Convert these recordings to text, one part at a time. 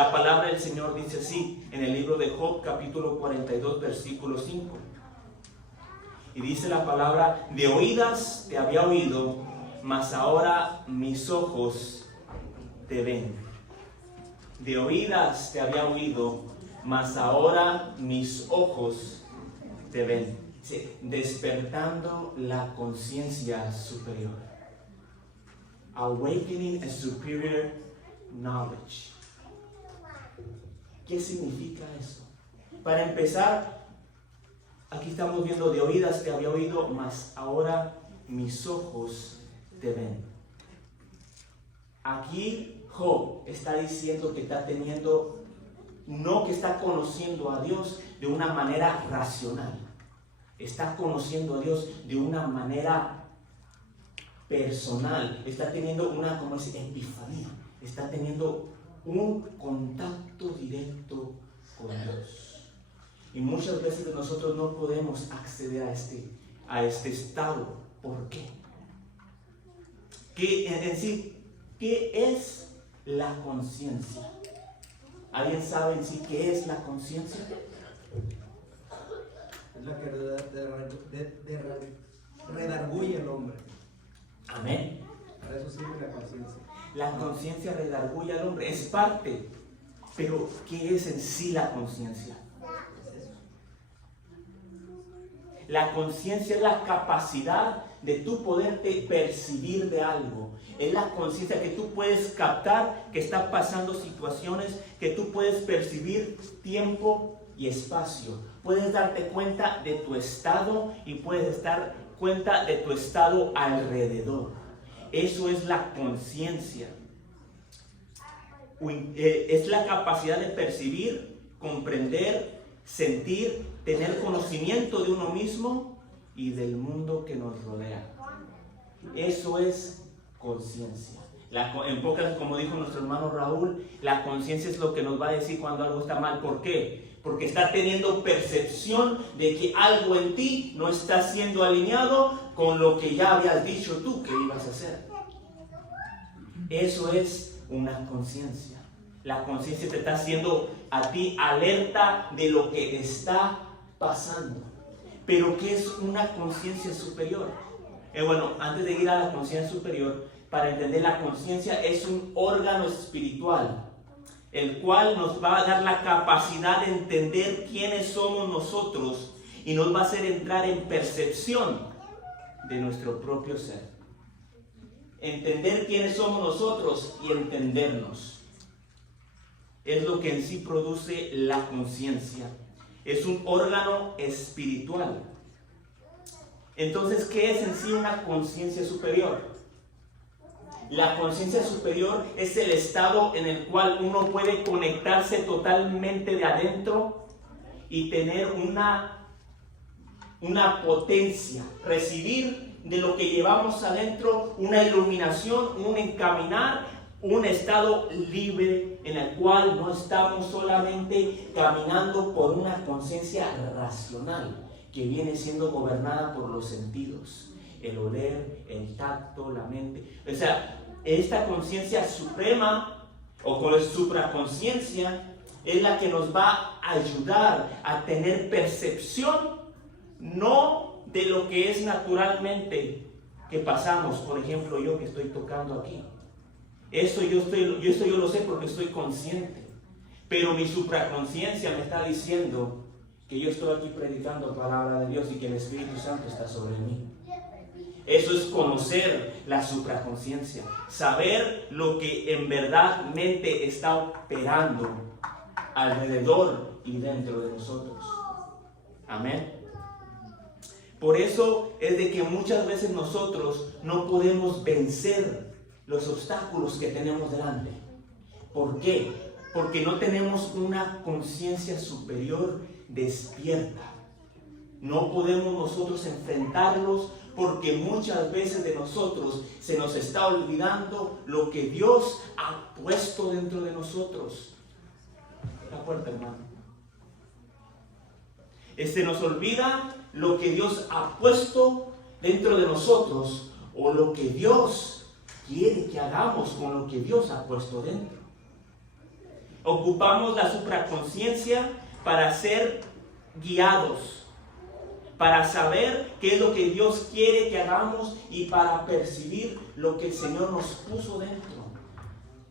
La palabra del Señor dice así en el libro de Job, capítulo 42, versículo 5. Y dice la palabra: de oídas te había oído, mas ahora mis ojos te ven. De oídas te había oído, mas ahora mis ojos te ven. Sí, despertando la conciencia superior. Awakening a superior knowledge. ¿Qué significa eso? Para empezar, aquí estamos viendo: de oídas te había oído, mas ahora mis ojos te ven. Aquí Job está diciendo que está teniendo, no que está conociendo a Dios de una manera racional. Está conociendo a Dios de una manera personal. Está teniendo una, como dice, epifanía. Está teniendo un contacto directo con Dios. Y muchas veces nosotros no podemos acceder a este estado. ¿Por qué? ¿Qué es la conciencia? ¿Alguien sabe en sí qué es la conciencia? Es la que redarguye el hombre. Amén. Para eso sirve la conciencia. La conciencia redarguye al hombre, es parte. Pero ¿qué es en sí la conciencia? La conciencia es la capacidad de tú poderte percibir de algo. Es la conciencia que tú puedes captar que está pasando situaciones, que tú puedes percibir tiempo y espacio. Puedes darte cuenta de tu estado y puedes dar cuenta de tu estado alrededor. Eso es la conciencia. Es la capacidad de percibir, comprender, sentir, tener conocimiento de uno mismo y del mundo que nos rodea. Eso es conciencia. En pocas, como dijo nuestro hermano Raúl, la conciencia es lo que nos va a decir cuando algo está mal. ¿Por qué? Porque está teniendo percepción de que algo en ti no está siendo alineado con lo que ya habías dicho tú que ibas a hacer. Eso es una conciencia. La conciencia te está haciendo a ti alerta de lo que está pasando. Pero ¿qué es una conciencia superior? Bueno, antes de ir a la conciencia superior, para entender, la conciencia es un órgano espiritual, el cual nos va a dar la capacidad de entender quiénes somos nosotros y nos va a hacer entrar en percepción de nuestro propio ser. Entender quiénes somos nosotros y entendernos. Es lo que en sí produce la conciencia. Es un órgano espiritual. Entonces, ¿qué es en sí una conciencia superior? La conciencia superior es el estado en el cual uno puede conectarse totalmente de adentro y tener una potencia, recibir de lo que llevamos adentro una iluminación, un encaminar, un estado libre en el cual no estamos solamente caminando por una conciencia racional que viene siendo gobernada por los sentidos, el oler, el tacto, la mente. O sea, esta conciencia suprema o con supraconciencia es la que nos va a ayudar a tener percepción no de lo que es naturalmente que pasamos. Por ejemplo, yo que estoy tocando aquí, eso yo lo sé porque estoy consciente, pero mi supraconciencia me está diciendo que yo estoy aquí predicando palabra de Dios y que el Espíritu Santo está sobre mí. Eso es conocer la supraconciencia, saber lo que en verdad mente está operando alrededor y dentro de nosotros. Amén. Por eso es de que muchas veces nosotros no podemos vencer los obstáculos que tenemos delante. ¿Por qué? Porque no tenemos una conciencia superior despierta. No podemos nosotros enfrentarlos porque muchas veces de nosotros se nos está olvidando lo que Dios ha puesto dentro de nosotros. La puerta, hermano. Se nos olvida lo que Dios ha puesto dentro de nosotros o lo que Dios quiere que hagamos con lo que Dios ha puesto dentro. Ocupamos la supraconciencia para ser guiados, para saber qué es lo que Dios quiere que hagamos y para percibir lo que el Señor nos puso dentro.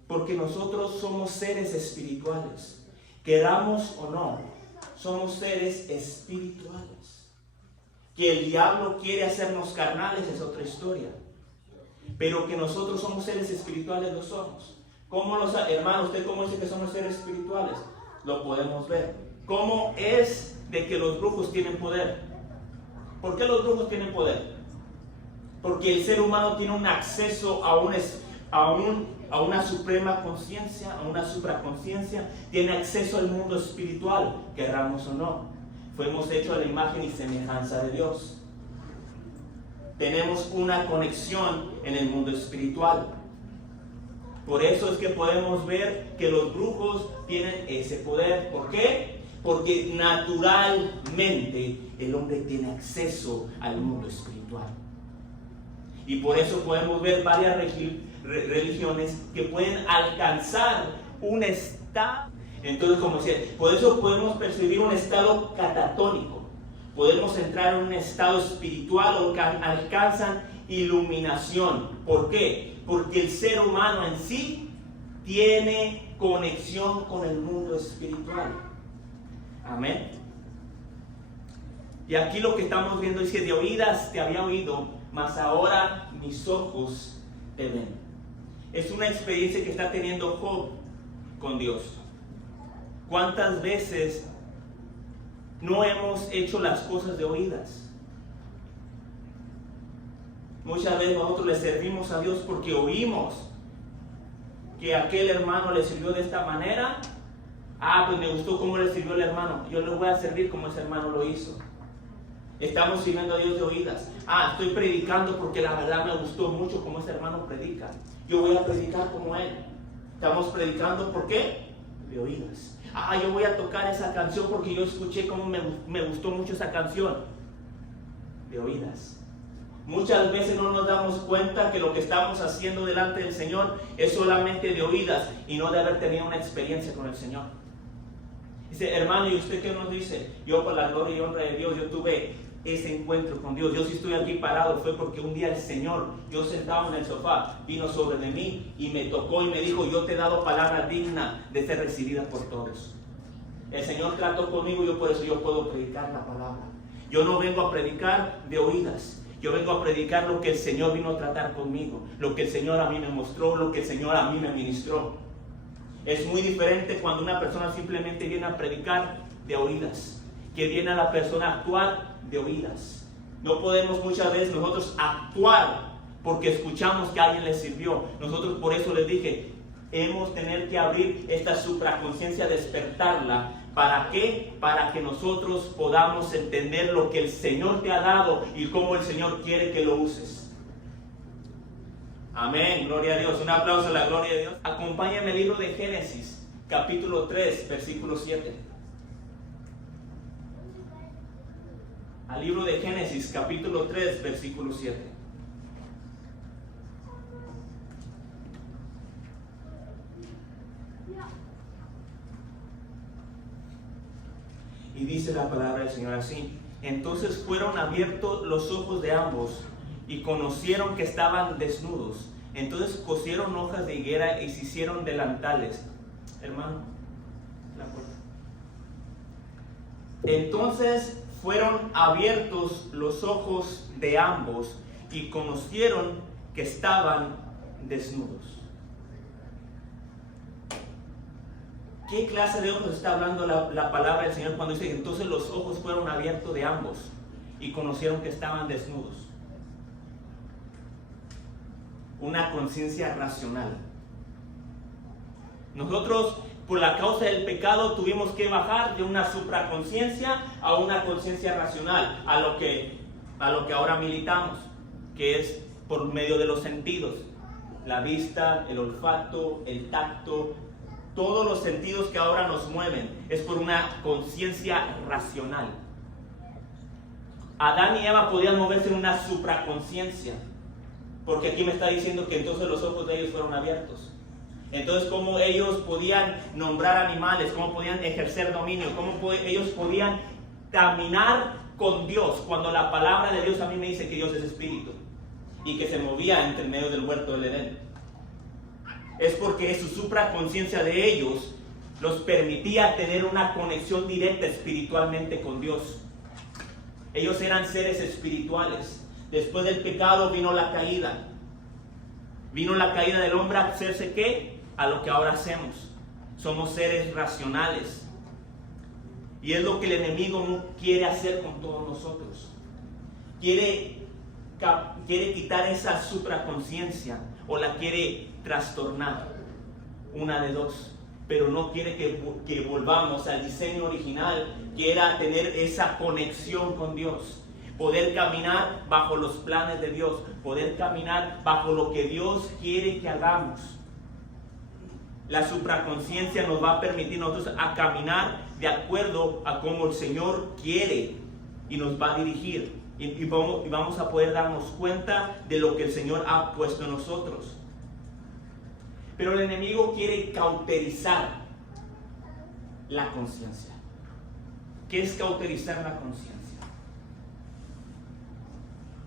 Porque nosotros somos seres espirituales. Queramos o no, somos seres espirituales. Que el diablo quiere hacernos carnales es otra historia. Pero que nosotros somos seres espirituales lo somos. ¿Cómo los hermanos, usted cómo dice que somos seres espirituales? Lo podemos ver. ¿Cómo es de que los brujos tienen poder? ¿Por qué los brujos tienen poder? Porque el ser humano tiene un acceso a una suprema conciencia, a una supraconciencia, tiene acceso al mundo espiritual, querramos o no. Fuimos hechos a la imagen y semejanza de Dios. Tenemos una conexión en el mundo espiritual. Por eso es que podemos ver que los brujos tienen ese poder. ¿Por qué? Porque naturalmente el hombre tiene acceso al mundo espiritual. Y por eso podemos ver varias religiones que pueden alcanzar un estado. Entonces, como decía, por eso podemos percibir un estado catatónico. Podemos entrar en un estado espiritual o que alcanzan iluminación. ¿Por qué? Porque el ser humano en sí tiene conexión con el mundo espiritual. Amén. Y aquí lo que estamos viendo es que de oídas te había oído, mas ahora mis ojos te ven. Es una experiencia que está teniendo Job con Dios. ¿Cuántas veces no hemos hecho las cosas de oídas? Muchas veces nosotros le servimos a Dios porque oímos que aquel hermano le sirvió de esta manera. Pues me gustó cómo le sirvió el hermano. Yo le voy a servir como ese hermano lo hizo. Estamos sirviendo a Dios de oídas. Estoy predicando porque la verdad me gustó mucho cómo ese hermano predica. Yo voy a predicar como él. Estamos predicando, ¿por qué? De oídas. Yo voy a tocar esa canción porque yo escuché cómo me gustó mucho esa canción. De oídas. Muchas veces no nos damos cuenta que lo que estamos haciendo delante del Señor es solamente de oídas y no de haber tenido una experiencia con el Señor. Dice, hermano, ¿y usted qué nos dice? Yo, por la gloria y honra de Dios, yo tuve ese encuentro con Dios. Yo si estoy aquí parado fue porque un día el Señor, yo sentado en el sofá, vino sobre de mí y me tocó y me dijo, yo te he dado palabra digna de ser recibida por todos. El Señor trató conmigo y por eso yo puedo predicar la palabra. Yo no vengo a predicar de oídas. Yo vengo a predicar lo que el Señor vino a tratar conmigo, lo que el Señor a mí me mostró, lo que el Señor a mí me ministró. Es muy diferente cuando una persona simplemente viene a predicar de oídas, que viene a la persona a actuar de oídas. No podemos muchas veces nosotros actuar porque escuchamos que alguien les sirvió. Nosotros por eso les dije, hemos tener que abrir esta supraconciencia, despertarla. ¿Para qué? Para que nosotros podamos entender lo que el Señor te ha dado y cómo el Señor quiere que lo uses. Amén, gloria a Dios. Un aplauso a la gloria de Dios. Acompáñame al libro de Génesis, capítulo 3, versículo 7. Al libro de Génesis, capítulo 3, versículo 7. Y dice la palabra del Señor así: entonces fueron abiertos los ojos de ambos y conocieron que estaban desnudos. Entonces cosieron hojas de higuera y se hicieron delantales. Hermano, la puerta. Entonces fueron abiertos los ojos de ambos y conocieron que estaban desnudos. ¿Qué clase de ojos está hablando la palabra del Señor cuando dice entonces los ojos fueron abiertos de ambos y conocieron que estaban desnudos? Una conciencia racional. Nosotros, por la causa del pecado, tuvimos que bajar de una supraconciencia a una conciencia racional, a lo que ahora militamos, que es por medio de los sentidos: la vista, el olfato, el tacto. Todos los sentidos que ahora nos mueven es por una conciencia racional. Adán y Eva podían moverse en una supraconciencia, porque aquí me está diciendo que entonces los ojos de ellos fueron abiertos. Entonces, cómo ellos podían nombrar animales, cómo podían ejercer dominio, ellos podían caminar con Dios, cuando la palabra de Dios a mí me dice que Dios es espíritu y que se movía entre medio del huerto del Edén. Es porque su supraconciencia de ellos los permitía tener una conexión directa espiritualmente con Dios. Ellos eran seres espirituales. Después del pecado vino la caída. Vino la caída del hombre a hacerse ¿qué? A lo que ahora hacemos. Somos seres racionales. Y es lo que el enemigo quiere hacer con todos nosotros. Quiere quitar esa supraconciencia o la quiere trastornar. Una de dos. Pero no quiere que volvamos al diseño original, que era tener esa conexión con Dios. Poder caminar bajo los planes de Dios. Poder caminar bajo lo que Dios quiere que hagamos. La supraconciencia nos va a permitir nosotros a caminar de acuerdo a cómo el Señor quiere y nos va a dirigir. Y vamos a poder darnos cuenta de lo que el Señor ha puesto en nosotros. Pero el enemigo quiere cauterizar la conciencia. ¿Qué es cauterizar la conciencia?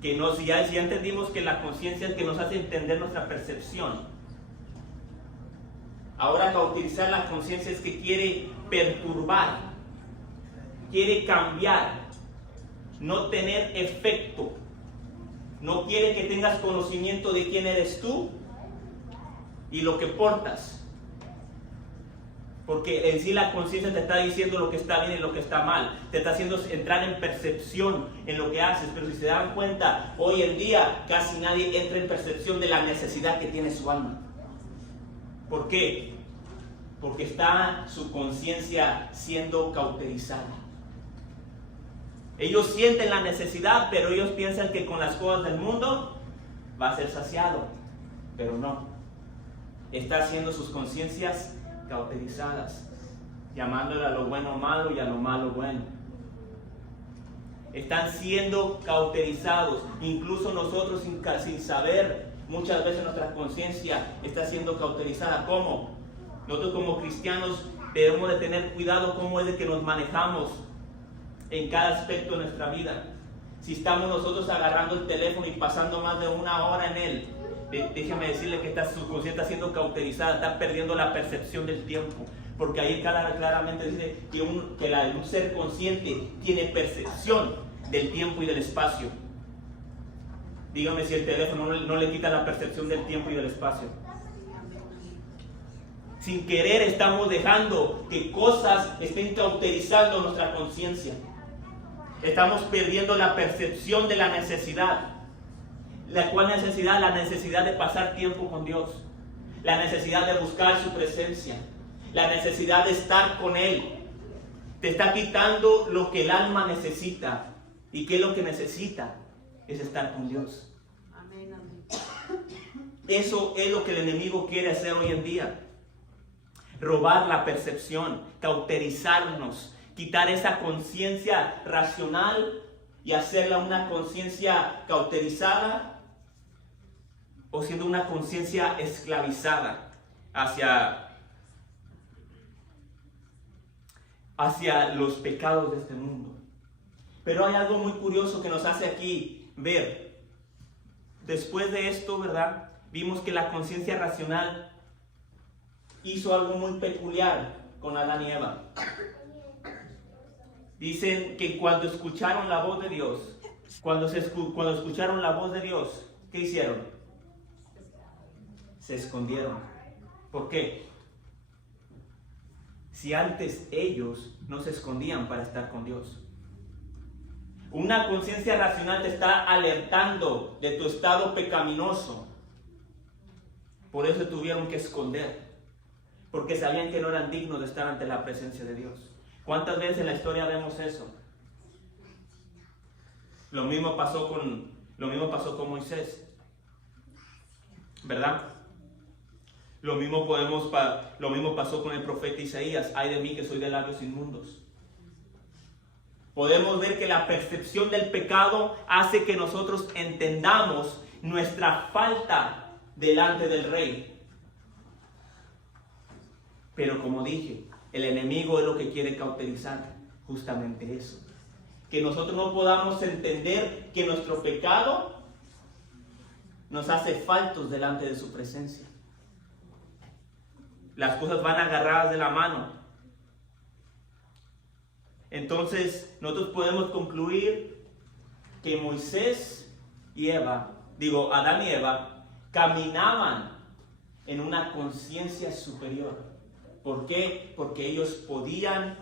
Si ya entendimos que la conciencia es que nos hace entender nuestra percepción. Ahora cauterizar la conciencia es que quiere perturbar, quiere cambiar, no tener efecto. No quiere que tengas conocimiento de quién eres tú y lo que portas. Porque en sí la conciencia te está diciendo lo que está bien y lo que está mal. Te está haciendo entrar en percepción en lo que haces. Pero si se dan cuenta, hoy en día casi nadie entra en percepción de la necesidad que tiene su alma. ¿Por qué? Porque está su conciencia siendo cauterizada. Ellos sienten la necesidad, pero ellos piensan que con las cosas del mundo va a ser saciado. Pero no. Está haciendo sus conciencias cauterizadas, llamándole a lo bueno malo y a lo malo bueno. Están siendo cauterizados. Incluso nosotros sin saber, muchas veces nuestra conciencia está siendo cauterizada. ¿Cómo? Nosotros como cristianos debemos de tener cuidado cómo es de que nos manejamos en cada aspecto de nuestra vida. Si estamos nosotros agarrando el teléfono y pasando más de una hora en él, déjeme decirle que su conciencia está siendo cauterizada, está perdiendo la percepción del tiempo. Porque ahí claramente dice que un ser consciente tiene percepción del tiempo y del espacio. Dígame si el teléfono no le quita la percepción del tiempo y del espacio. Sin querer estamos dejando que cosas estén cauterizando nuestra conciencia. Estamos perdiendo la percepción de la necesidad. ¿La cual necesidad? La necesidad de pasar tiempo con Dios. La necesidad de buscar su presencia. La necesidad de estar con Él. Te está quitando lo que el alma necesita. ¿Y qué es lo que necesita? Es estar con Dios. Amén, amén. Eso es lo que el enemigo quiere hacer hoy en día. Robar la percepción, cauterizarnos, quitar esa conciencia racional y hacerla una conciencia cauterizada o siendo una conciencia esclavizada hacia los pecados de este mundo. Pero hay algo muy curioso que nos hace aquí ver. Después de esto, ¿verdad? Vimos que la conciencia racional hizo algo muy peculiar con Adán y Eva. Dicen que cuando escucharon la voz de Dios, cuando escucharon la voz de Dios, ¿qué hicieron? Se escondieron. ¿Por qué? Si antes ellos no se escondían para estar con Dios. Una conciencia racional te está alertando de tu estado pecaminoso. Por eso tuvieron que esconder. Porque sabían que no eran dignos de estar ante la presencia de Dios. ¿Cuántas veces en la historia vemos eso? Lo mismo pasó con Moisés, ¿verdad? Lo mismo pasó con el profeta Isaías. Ay de mí que soy de labios inmundos. Podemos ver que la percepción del pecado hace que nosotros entendamos nuestra falta delante del Rey. Pero como dije, el enemigo es lo que quiere cauterizar, justamente eso. Que nosotros no podamos entender que nuestro pecado nos hace faltos delante de su presencia. Las cosas van agarradas de la mano. Entonces, nosotros podemos concluir que Adán y Eva, caminaban en una conciencia superior. ¿Por qué? Porque ellos podían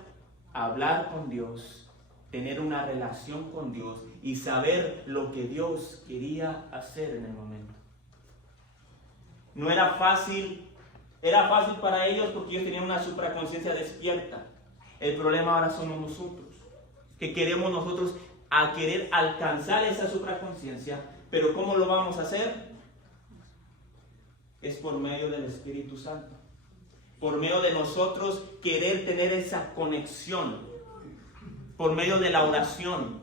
hablar con Dios, tener una relación con Dios y saber lo que Dios quería hacer en el momento. No era fácil para ellos porque ellos tenían una supraconciencia despierta. El problema ahora somos nosotros, que queremos nosotros a querer alcanzar esa supraconciencia, pero ¿cómo lo vamos a hacer? Es por medio del Espíritu Santo. Por medio de nosotros querer tener esa conexión, por medio de la oración,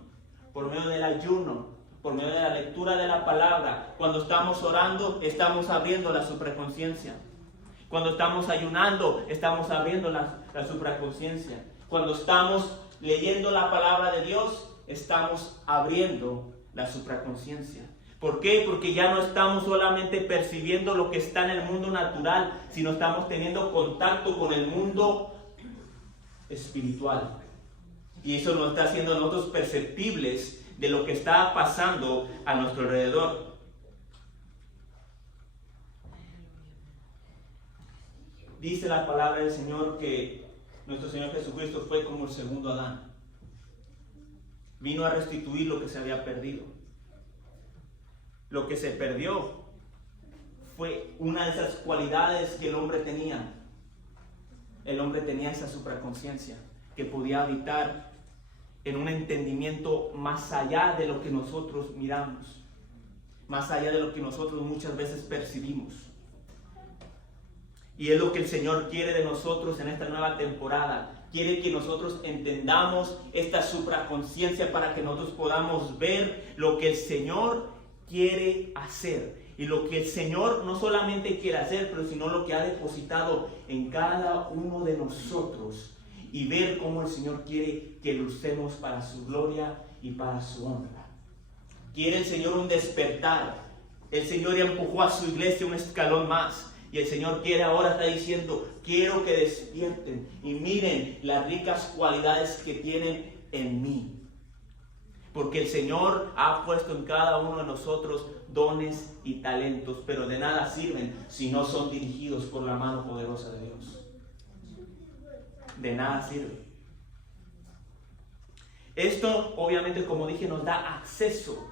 por medio del ayuno, por medio de la lectura de la palabra. Cuando estamos orando, estamos abriendo la supraconciencia. Cuando estamos ayunando, estamos abriendo la supraconciencia. Cuando estamos leyendo la palabra de Dios, estamos abriendo la supraconciencia. ¿Por qué? Porque ya no estamos solamente percibiendo lo que está en el mundo natural, sino estamos teniendo contacto con el mundo espiritual. Y eso nos está haciendo a nosotros perceptibles de lo que está pasando a nuestro alrededor. Dice la palabra del Señor que nuestro Señor Jesucristo fue como el segundo Adán. Vino a restituir lo que se había perdido. Lo que se perdió fue una de esas cualidades que el hombre tenía. El hombre tenía esa supraconciencia que podía habitar en un entendimiento más allá de lo que nosotros miramos, más allá de lo que nosotros muchas veces percibimos. Y es lo que el Señor quiere de nosotros en esta nueva temporada. Quiere que nosotros entendamos esta supraconciencia para que nosotros podamos ver lo que el Señor quiere hacer. Y lo que el Señor no solamente quiere hacer, pero sino lo que ha depositado en cada uno de nosotros. Y ver cómo el Señor quiere que lo usemos para su gloria y para su honra. Quiere el Señor un despertar. El Señor ya empujó a su iglesia un escalón más. Y el Señor quiere ahora, está diciendo, quiero que despierten y miren las ricas cualidades que tienen en mí. Porque el Señor ha puesto en cada uno de nosotros dones y talentos, pero de nada sirven si no son dirigidos por la mano poderosa de Dios. De nada sirve. Esto, obviamente, como dije, nos da acceso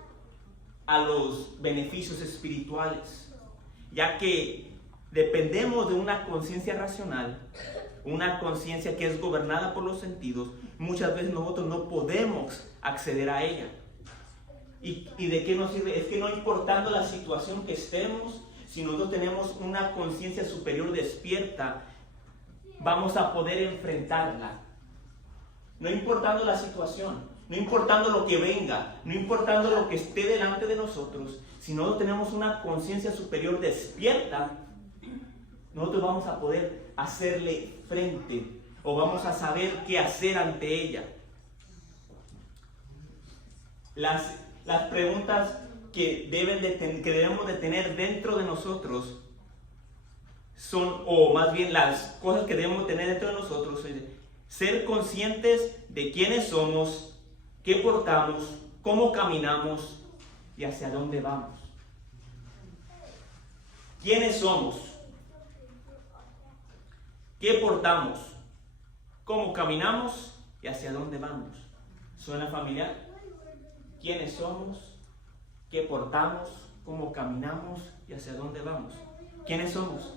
a los beneficios espirituales, ya que dependemos de una conciencia racional, una conciencia que es gobernada por los sentidos. Muchas veces nosotros no podemos acceder a ella. ¿Y de qué nos sirve? Es que no importando la situación que estemos, si nosotros tenemos una conciencia superior despierta, vamos a poder enfrentarla. No importando la situación, no importando lo que venga, no importando lo que esté delante de nosotros, si nosotros tenemos una conciencia superior despierta, nosotros vamos a poder hacerle frente o vamos a saber qué hacer ante ella. Las preguntas que debemos de tener dentro de nosotros son, o más bien las cosas que debemos tener dentro de nosotros, es ser conscientes de quiénes somos, qué portamos, cómo caminamos y hacia dónde vamos. ¿Quiénes somos? ¿Qué portamos? ¿Cómo caminamos? ¿Y hacia dónde vamos? ¿Suena familiar? ¿Quiénes somos? ¿Qué portamos? ¿Cómo caminamos? ¿Y hacia dónde vamos? ¿Quiénes somos?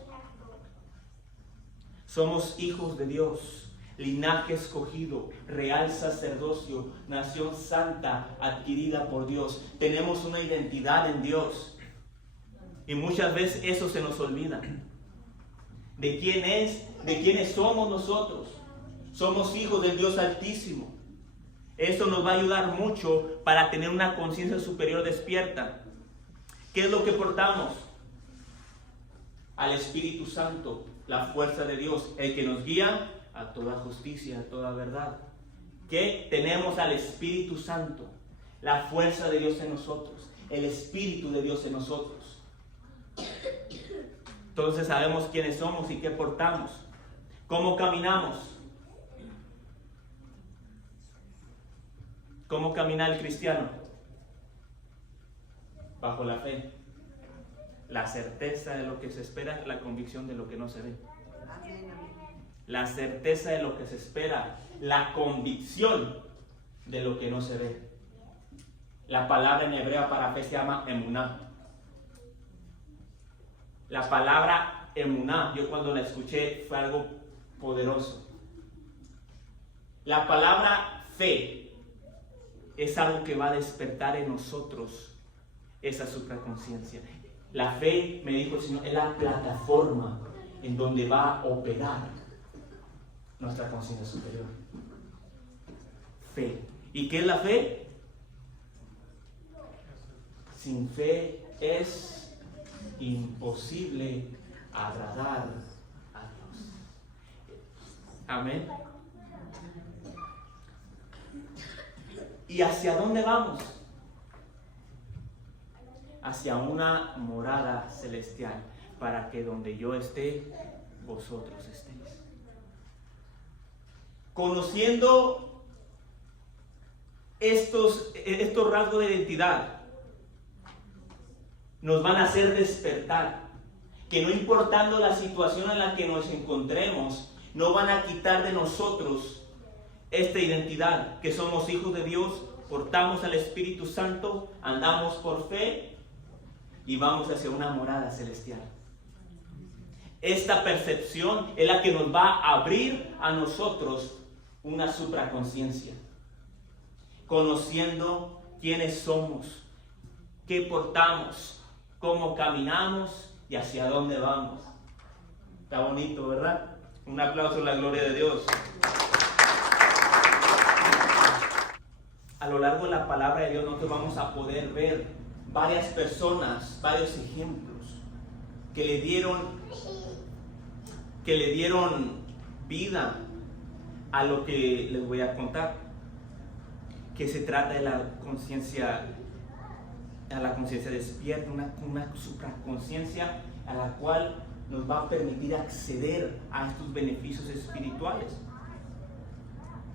Somos hijos de Dios, linaje escogido, real sacerdocio, nación santa adquirida por Dios. Tenemos una identidad en Dios. Y muchas veces eso se nos olvida. ¿De quién es? ¿De quiénes somos nosotros? Somos hijos del Dios Altísimo. Esto nos va a ayudar mucho para tener una conciencia superior despierta. ¿Qué es lo que portamos? Al Espíritu Santo, la fuerza de Dios, el que nos guía a toda justicia, a toda verdad. Que tenemos al Espíritu Santo, la fuerza de Dios en nosotros, el Espíritu de Dios en nosotros. Entonces sabemos quiénes somos y qué portamos, cómo caminamos. ¿Cómo camina el cristiano? Bajo la fe, la certeza de lo que se espera, la convicción de lo que no se ve. La certeza de lo que se espera, la convicción de lo que no se ve. La palabra en hebreo para fe se llama emuná. La palabra emuná, yo cuando la escuché fue algo poderoso. La palabra fe es algo que va a despertar en nosotros esa supraconciencia. La fe, me dijo el Señor, es la plataforma en donde va a operar nuestra conciencia superior. Fe. ¿Y qué es la fe? Sin fe es imposible agradar a Dios. Amén. ¿Y hacia dónde vamos? Hacia una morada celestial, para que donde yo esté, vosotros estéis. Conociendo estos rasgos de identidad, nos van a hacer despertar, que no importando la situación en la que nos encontremos, no van a quitar de nosotros esta identidad, que somos hijos de Dios, portamos al Espíritu Santo, andamos por fe y vamos hacia una morada celestial. Esta percepción es la que nos va a abrir a nosotros una supraconciencia, conociendo quiénes somos, qué portamos, cómo caminamos y hacia dónde vamos. Está bonito, ¿verdad? Un aplauso a la gloria de Dios. A lo largo de la palabra de Dios nosotros vamos a poder ver varias personas, varios ejemplos que le dieron vida a lo que les voy a contar, que se trata de la conciencia despierta, una supraconciencia a la cual nos va a permitir acceder a estos beneficios espirituales.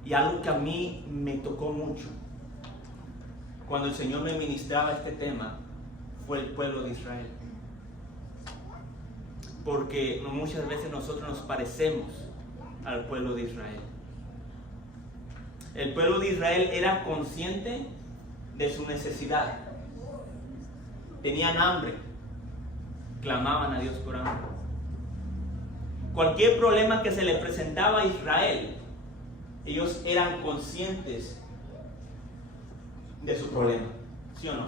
Y algo que a mí me tocó mucho cuando el Señor me ministraba este tema fue el pueblo de Israel. Porque muchas veces nosotros nos parecemos al pueblo de Israel. El pueblo de Israel era consciente de su necesidad. Tenían hambre, clamaban a Dios por hambre. Cualquier problema que se le presentaba a Israel, ellos eran conscientes de su problema, ¿sí o no?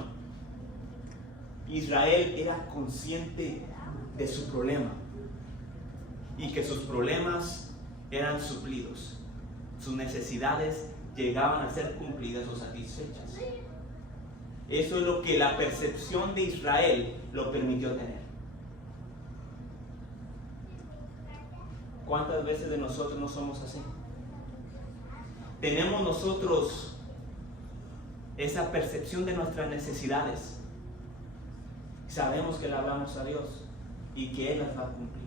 Israel era consciente de su problema y que sus problemas eran suplidos, sus necesidades llegaban a ser cumplidas o satisfechas. Eso es lo que la percepción de Israel lo permitió tener. ¿Cuántas veces de nosotros no somos así? Tenemos nosotros esa percepción de nuestras necesidades. Sabemos que le hablamos a Dios y que Él las va a cumplir.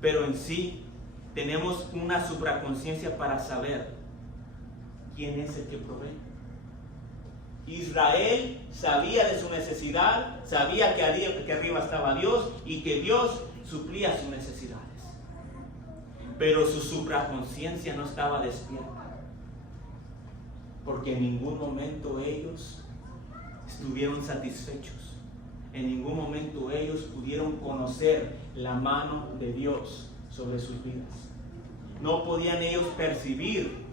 Pero en sí tenemos una supraconciencia para saber quién es el que provee. Israel sabía de su necesidad, sabía que arriba estaba Dios y que Dios suplía sus necesidades. Pero su supraconciencia no estaba despierta, porque en ningún momento ellos estuvieron satisfechos. En ningún momento ellos pudieron conocer la mano de Dios sobre sus vidas. No podían ellos percibir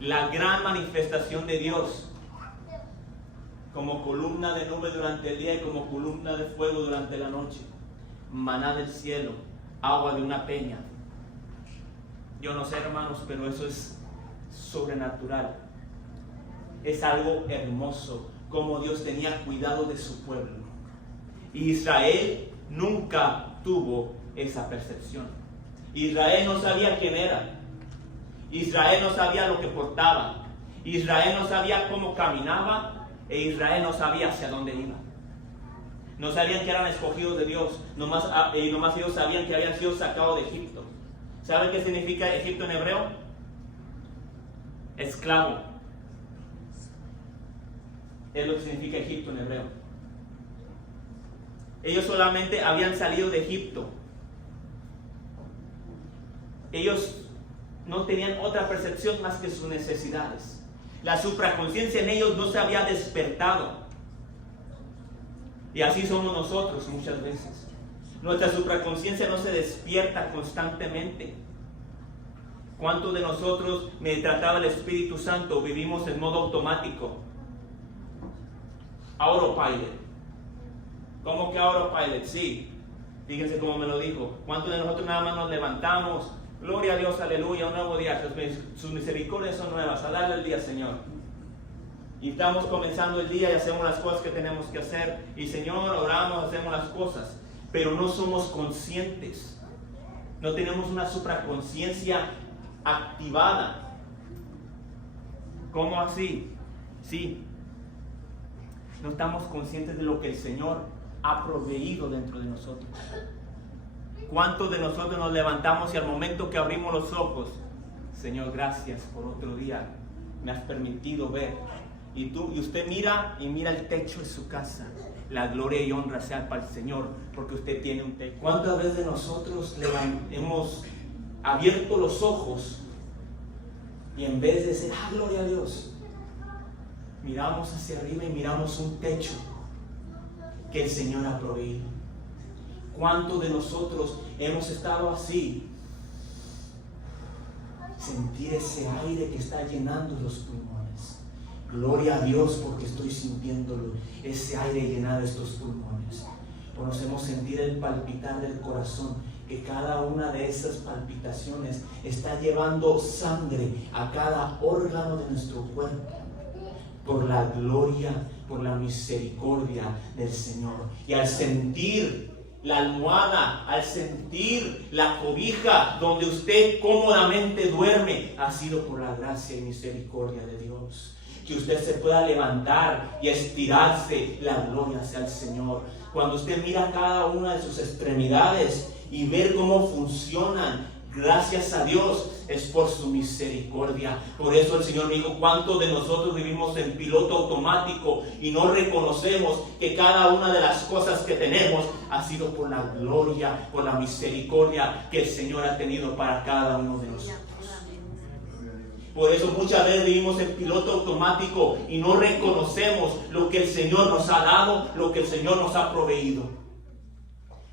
la gran manifestación de Dios como columna de nube durante el día y como columna de fuego durante la noche, maná del cielo, agua de una peña. Yo no sé, hermanos, pero eso es sobrenatural. Es algo hermoso, como Dios tenía cuidado de su pueblo. Y Israel nunca tuvo esa percepción. Israel no sabía quién era. Israel no sabía lo que portaba. Israel no sabía cómo caminaba. E Israel no sabía hacia dónde iba. No sabían que eran escogidos de Dios. Nomás ellos sabían que habían sido sacados de Egipto. ¿Saben qué significa Egipto en hebreo? Esclavo. Es lo que significa Egipto en hebreo. Ellos solamente habían salido de Egipto. Ellos no tenían otra percepción más que sus necesidades. La supraconciencia en ellos no se había despertado. Y así somos nosotros muchas veces. Nuestra supraconciencia no se despierta constantemente. ¿Cuántos de nosotros, mientras trataba el Espíritu Santo, vivimos en modo automático? Autopilot. ¿Cómo que autopilot? Sí. Fíjense cómo me lo dijo. ¿Cuántos de nosotros nada más nos levantamos? Gloria a Dios, aleluya, un nuevo día. Sus misericordias son nuevas. A darle el día, Señor. Y estamos comenzando el día y hacemos las cosas que tenemos que hacer. Y Señor, oramos, hacemos las cosas. Pero no somos conscientes. No tenemos una supraconciencia activada. ¿Cómo así? Sí. No estamos conscientes de lo que el Señor ha proveído dentro de nosotros. ¿Cuántos de nosotros nos levantamos y al momento que abrimos los ojos, Señor, gracias por otro día, me has permitido ver? Y usted mira el techo de su casa. La gloria y honra sea para el Señor, porque usted tiene un techo. ¿Cuántas veces nosotros hemos abierto los ojos y en vez de decir, gloria a Dios, miramos hacia arriba y miramos un techo que el Señor ha proveído? ¿Cuántos de nosotros hemos estado así? Sentir ese aire que está llenando los pulmones. Gloria a Dios porque estoy sintiéndolo, ese aire llenando estos pulmones. Conocemos sentir el palpitar del corazón, que cada una de esas palpitaciones está llevando sangre a cada órgano de nuestro cuerpo. Por la gloria, por la misericordia del Señor. Y al sentir la almohada, al sentir la cobija donde usted cómodamente duerme, ha sido por la gracia y misericordia de Dios. Que usted se pueda levantar y estirarse, la gloria sea al Señor. Cuando usted mira cada una de sus extremidades y ver cómo funcionan, gracias a Dios, es por su misericordia. Por eso el Señor me dijo, ¿cuántos de nosotros vivimos en piloto automático y no reconocemos que cada una de las cosas que tenemos ha sido por la gloria, por la misericordia que el Señor ha tenido para cada uno de nosotros? Por eso muchas veces vivimos en piloto automático y no reconocemos lo que el Señor nos ha dado, lo que el Señor nos ha proveído.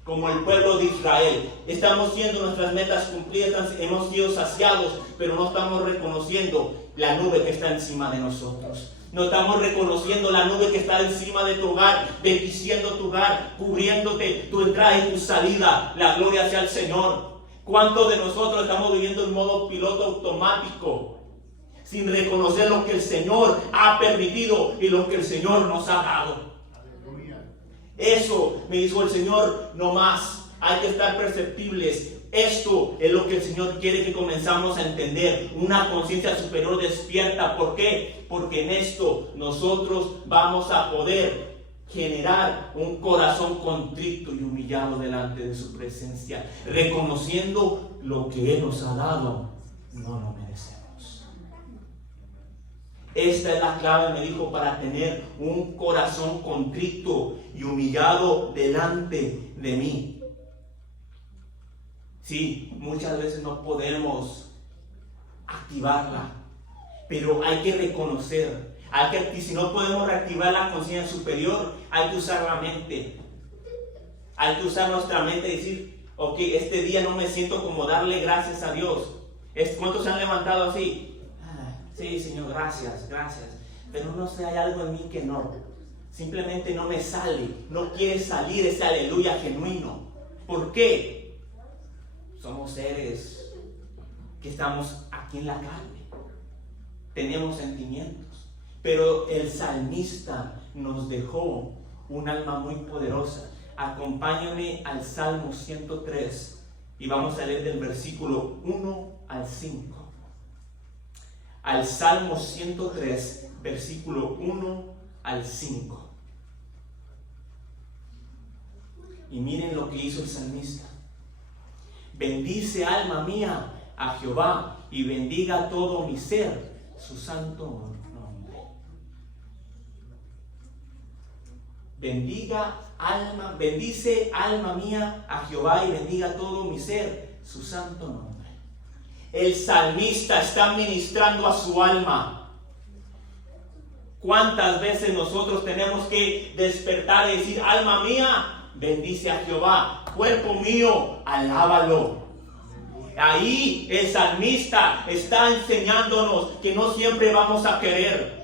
Como el pueblo de Israel, estamos siendo nuestras metas cumplidas, hemos sido saciados, pero no estamos reconociendo la nube que está encima de nosotros. No estamos reconociendo la nube que está encima de tu hogar, bendiciendo tu hogar, cubriéndote tu entrada y tu salida. La gloria sea al Señor. ¿Cuántos de nosotros estamos viviendo en modo piloto automático, sin reconocer lo que el Señor ha permitido y lo que el Señor nos ha dado? Eso me dijo el Señor, no más. Hay que estar perceptibles. Esto es lo que el Señor quiere que comenzamos a entender. Una conciencia superior despierta. ¿Por qué? Porque en esto nosotros vamos a poder generar un corazón contrito y humillado delante de su presencia, reconociendo lo que Él nos ha dado. No lo merecemos. Esta es la clave, me dijo, para tener un corazón contrito y humillado delante de mí. Sí, muchas veces no podemos activarla, pero hay que reconocer. Si no podemos reactivar la conciencia superior, hay que usar la mente. Hay que usar nuestra mente y decir, ok, este día no me siento como darle gracias a Dios. ¿Cuántos se han levantado así? Sí, Señor, gracias. Pero no sé, hay algo en mí que no. Simplemente no me sale. No quiere salir ese aleluya genuino. ¿Por qué? Somos seres que estamos aquí en la carne. Tenemos sentimientos. Pero el salmista nos dejó un alma muy poderosa. Acompáñame al Salmo 103, Y vamos a leer del versículo 1 al 5. Al Salmo 103, versículo 1 al 5. Y miren lo que hizo el salmista. Bendice, alma mía, a Jehová, y bendiga todo mi ser su santo nombre. Bendice, alma mía, a Jehová, y bendiga todo mi ser su santo nombre. El salmista está ministrando a su alma. ¿Cuántas veces nosotros tenemos que despertar y decir, alma mía, bendice a Jehová, cuerpo mío, alábalo? Ahí el salmista está enseñándonos que no siempre vamos a querer,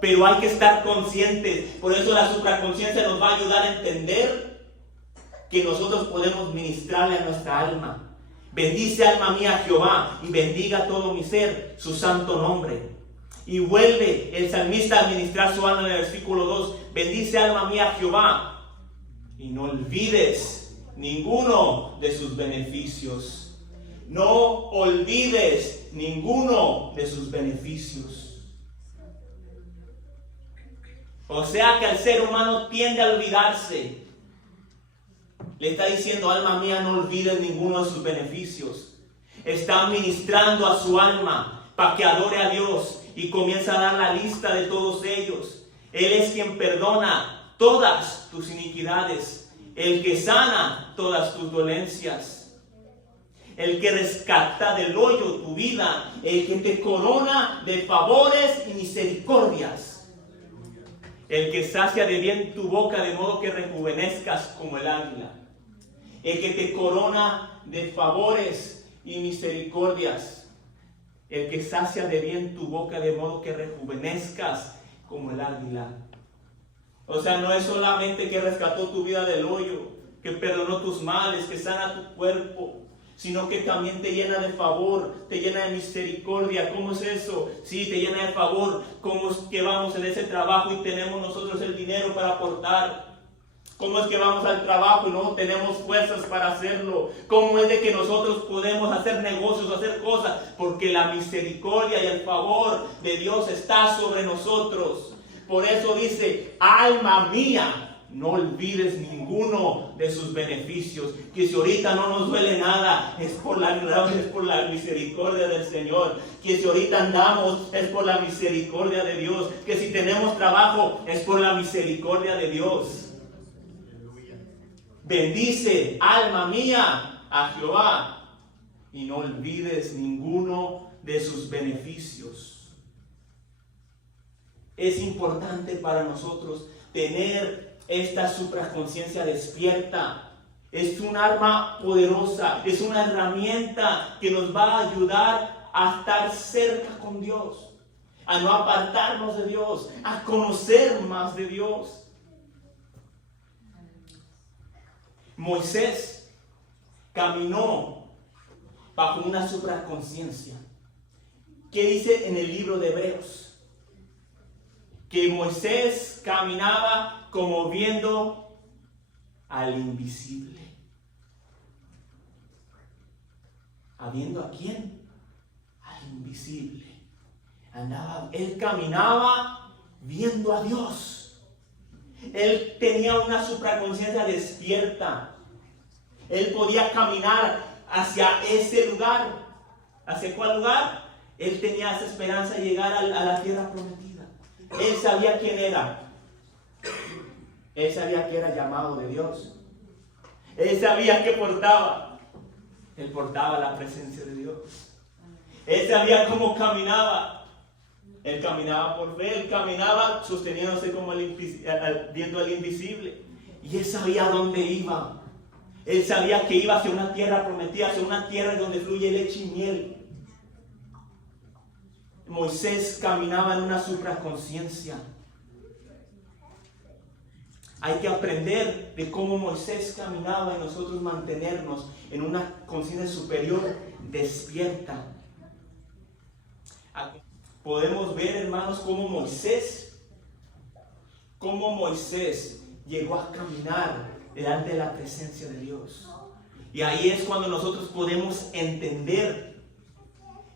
pero hay que estar conscientes. Por eso la supraconciencia nos va a ayudar a entender que nosotros podemos ministrarle a nuestra alma. Bendice, alma mía, a Jehová, y bendiga todo mi ser su santo nombre. Y vuelve el salmista a administrar su alma en el versículo 2. Bendice, alma mía, a Jehová, y no olvides ninguno de sus beneficios. No olvides ninguno de sus beneficios. O sea que el ser humano tiende a olvidarse. Le está diciendo, alma mía, no olvides ninguno de sus beneficios. Está ministrando a su alma para que adore a Dios y comienza a dar la lista de todos ellos. Él es quien perdona todas tus iniquidades, el que sana todas tus dolencias, el que rescata del hoyo tu vida, el que te corona de favores y misericordias, el que sacia de bien tu boca de modo que rejuvenezcas como el águila, el que te corona de favores y misericordias, el que sacia de bien tu boca de modo que rejuvenezcas como el águila. O sea, no es solamente que rescató tu vida del hoyo, que perdonó tus males, que sana tu cuerpo, sino que también te llena de favor, te llena de misericordia. ¿Cómo es eso? Sí, te llena de favor. ¿Cómo es que vamos en ese trabajo y tenemos nosotros el dinero para aportar? ¿Cómo es que vamos al trabajo y no tenemos fuerzas para hacerlo? ¿Cómo es de que nosotros podemos hacer negocios, hacer cosas? Porque la misericordia y el favor de Dios está sobre nosotros. Por eso dice, alma mía, no olvides ninguno de sus beneficios. Que si ahorita no nos duele nada, es por la misericordia del Señor. Que si ahorita andamos, es por la misericordia de Dios. Que si tenemos trabajo, es por la misericordia de Dios. Bendice, alma mía, a Jehová, y no olvides ninguno de sus beneficios. Es importante para nosotros tener esta supraconciencia despierta. Es un arma poderosa, es una herramienta que nos va a ayudar a estar cerca con Dios, a no apartarnos de Dios, a conocer más de Dios. Moisés caminó bajo una supraconciencia. ¿Qué dice en el libro de Hebreos? Que Moisés caminaba como viendo al invisible. ¿Viendo a quién? Al invisible. Él caminaba viendo a Dios. Él tenía una supraconciencia despierta. Él podía caminar hacia ese lugar. ¿Hacia cuál lugar? Él tenía esa esperanza de llegar a la tierra prometida. Él sabía quién era. Él sabía que era llamado de Dios. Él sabía que portaba. Él portaba la presencia de Dios. Él sabía cómo caminaba. Él caminaba por fe. Él caminaba sosteniéndose como viendo al invisible. Y él sabía dónde iba. Él sabía que iba hacia una tierra prometida, hacia una tierra donde fluye leche y miel. Moisés caminaba en una supraconciencia. Hay que aprender de cómo Moisés caminaba y nosotros mantenernos en una conciencia superior despierta. Podemos ver, hermanos, cómo Moisés llegó a caminar delante de la presencia de Dios. Y ahí es cuando nosotros podemos entender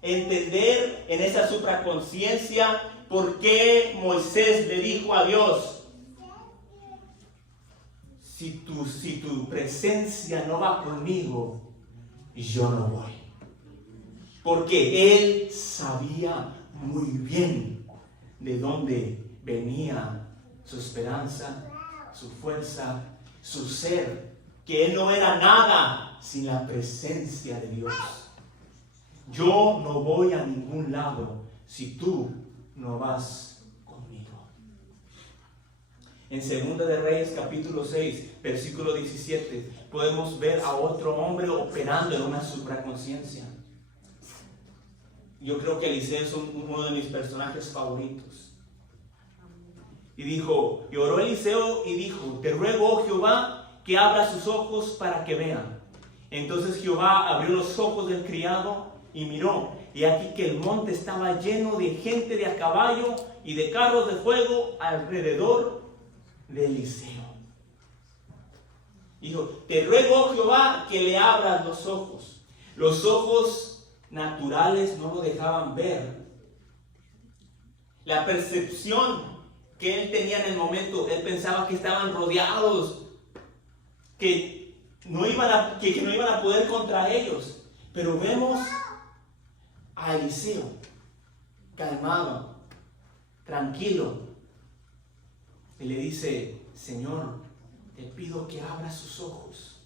en esa supraconciencia por qué Moisés le dijo a Dios: si tu presencia no va conmigo, yo no voy. Porque él sabía muy bien de dónde venía su esperanza, su fuerza, su ser, que él no era nada sin la presencia de Dios. Yo no voy a ningún lado si tú no vas conmigo. En 2 de Reyes capítulo 6, versículo 17, podemos ver a otro hombre operando en una supraconciencia. Yo creo que Eliseo es uno de mis personajes favoritos. Y oró Eliseo y dijo: te ruego, oh Jehová, que abra sus ojos para que vean. Entonces Jehová abrió los ojos del criado y miró, y aquí que el monte estaba lleno de gente de a caballo y de carros de fuego alrededor de Eliseo. Dijo: te ruego, oh Jehová, que le abras los ojos. Los ojos naturales no lo dejaban ver. La percepción que él tenía en el momento, él pensaba que estaban rodeados, que no iban a poder contra ellos. Pero vemos a Eliseo calmado, tranquilo, y le dice: Señor, te pido que abra sus ojos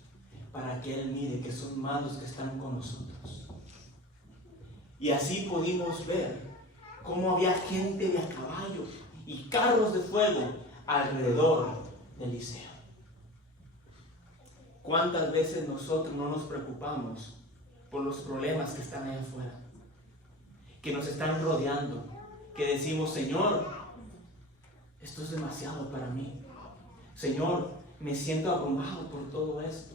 para que él mire que son más los que están con nosotros. Y así pudimos ver cómo había gente de a caballo y carros de fuego alrededor de Eliseo. ¿Cuántas veces nosotros no nos preocupamos por los problemas que están allá afuera, que nos están rodeando, que decimos: Señor, esto es demasiado para mí. Señor, me siento abrumado por todo esto.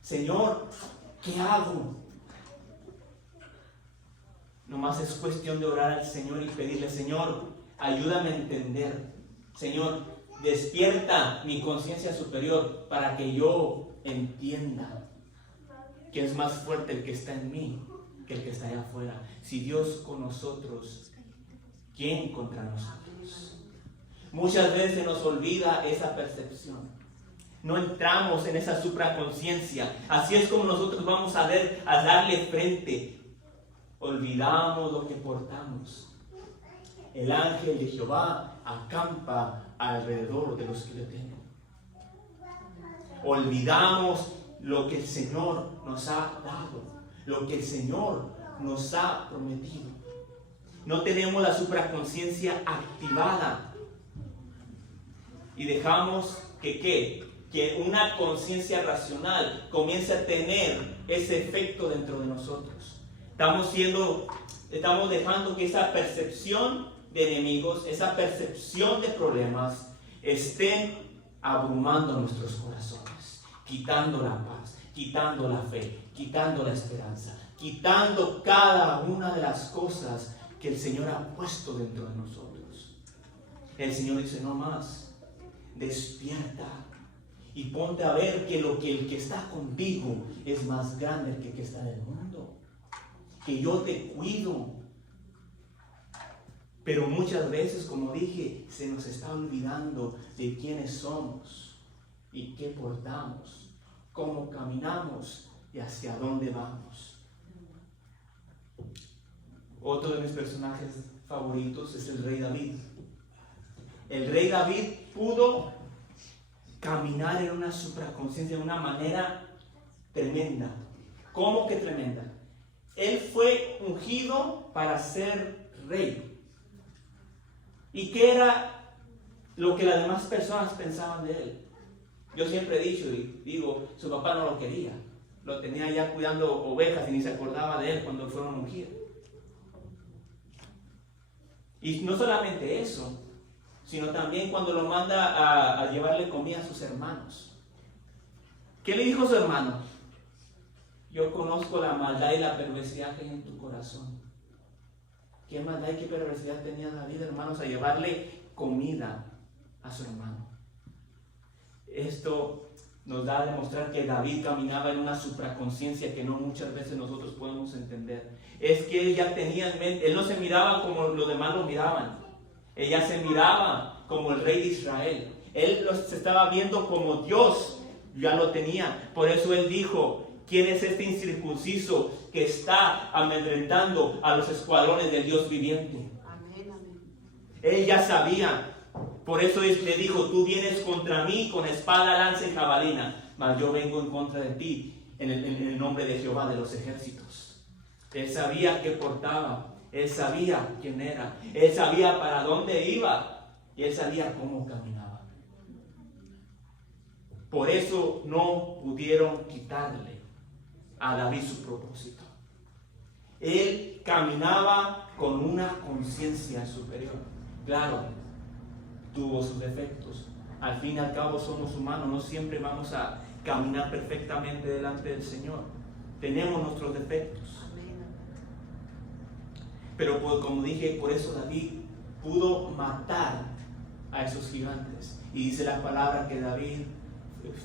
Señor, ¿qué hago? Nomás es cuestión de orar al Señor y pedirle: Señor, ayúdame a entender. Señor, despierta mi conciencia superior para que yo entienda que es más fuerte el que está en mí que el que está allá afuera. Si Dios con nosotros, ¿quién contra nosotros? Muchas veces nos olvida esa percepción. No entramos en esa supraconciencia. Así es como nosotros vamos a darle frente. Olvidamos lo que portamos. El ángel de Jehová acampa alrededor de los que le temen. Olvidamos lo que el Señor nos ha dado, lo que el Señor nos ha prometido. No tenemos la supraconciencia activada y dejamos que una conciencia racional comience a tener ese efecto dentro de nosotros. Estamos dejando que esa percepción de enemigos, esa percepción de problemas estén abrumando nuestros corazones, quitando la paz, quitando la fe, quitando la esperanza, quitando cada una de las cosas que el Señor ha puesto dentro de nosotros. El Señor dice: no más, despierta y ponte a ver que el que está contigo es más grande que el que está en el mundo, que yo te cuido. Pero muchas veces, como dije, se nos está olvidando de quiénes somos y qué portamos, cómo caminamos y hacia dónde vamos. Otro de mis personajes favoritos es el rey David. El rey David pudo caminar en una supraconciencia de una manera tremenda. ¿Cómo que tremenda? Él fue ungido para ser rey. ¿Y qué era lo que las demás personas pensaban de él? Yo siempre he dicho y digo: su papá no lo quería. Lo tenía ya cuidando ovejas y ni se acordaba de él cuando fueron ungidos. Y no solamente eso, sino también cuando lo manda a llevarle comida a sus hermanos. ¿Qué le dijo su hermano? Yo conozco la maldad y la perversidad que hay en tu corazón. ¿Qué maldad y qué perversidad tenía David, hermanos, a llevarle comida a su hermano? Esto nos da a demostrar que David caminaba en una supraconciencia que no muchas veces nosotros podemos entender. Es que él ya tenía en mente, él no se miraba como los demás lo miraban. Él ya se miraba como el rey de Israel. Él se estaba viendo como Dios ya lo tenía. Por eso él dijo: ¿quién es este incircunciso que está amedrentando a los escuadrones del Dios viviente? Amén, amén. Él ya sabía. Por eso le dijo: tú vienes contra mí con espada, lanza y jabalina, mas yo vengo en contra de ti en el nombre de Jehová de los ejércitos. Él sabía qué portaba. Él sabía quién era. Él sabía para dónde iba. Y él sabía cómo caminaba. Por eso no pudieron quitarle a David su propósito. Él caminaba con una conciencia superior. Claro, tuvo sus defectos. Al fin y al cabo somos humanos. No siempre vamos a caminar perfectamente delante del Señor. Tenemos nuestros defectos. Pero como dije, por eso David pudo matar a esos gigantes. Y dice la palabra que David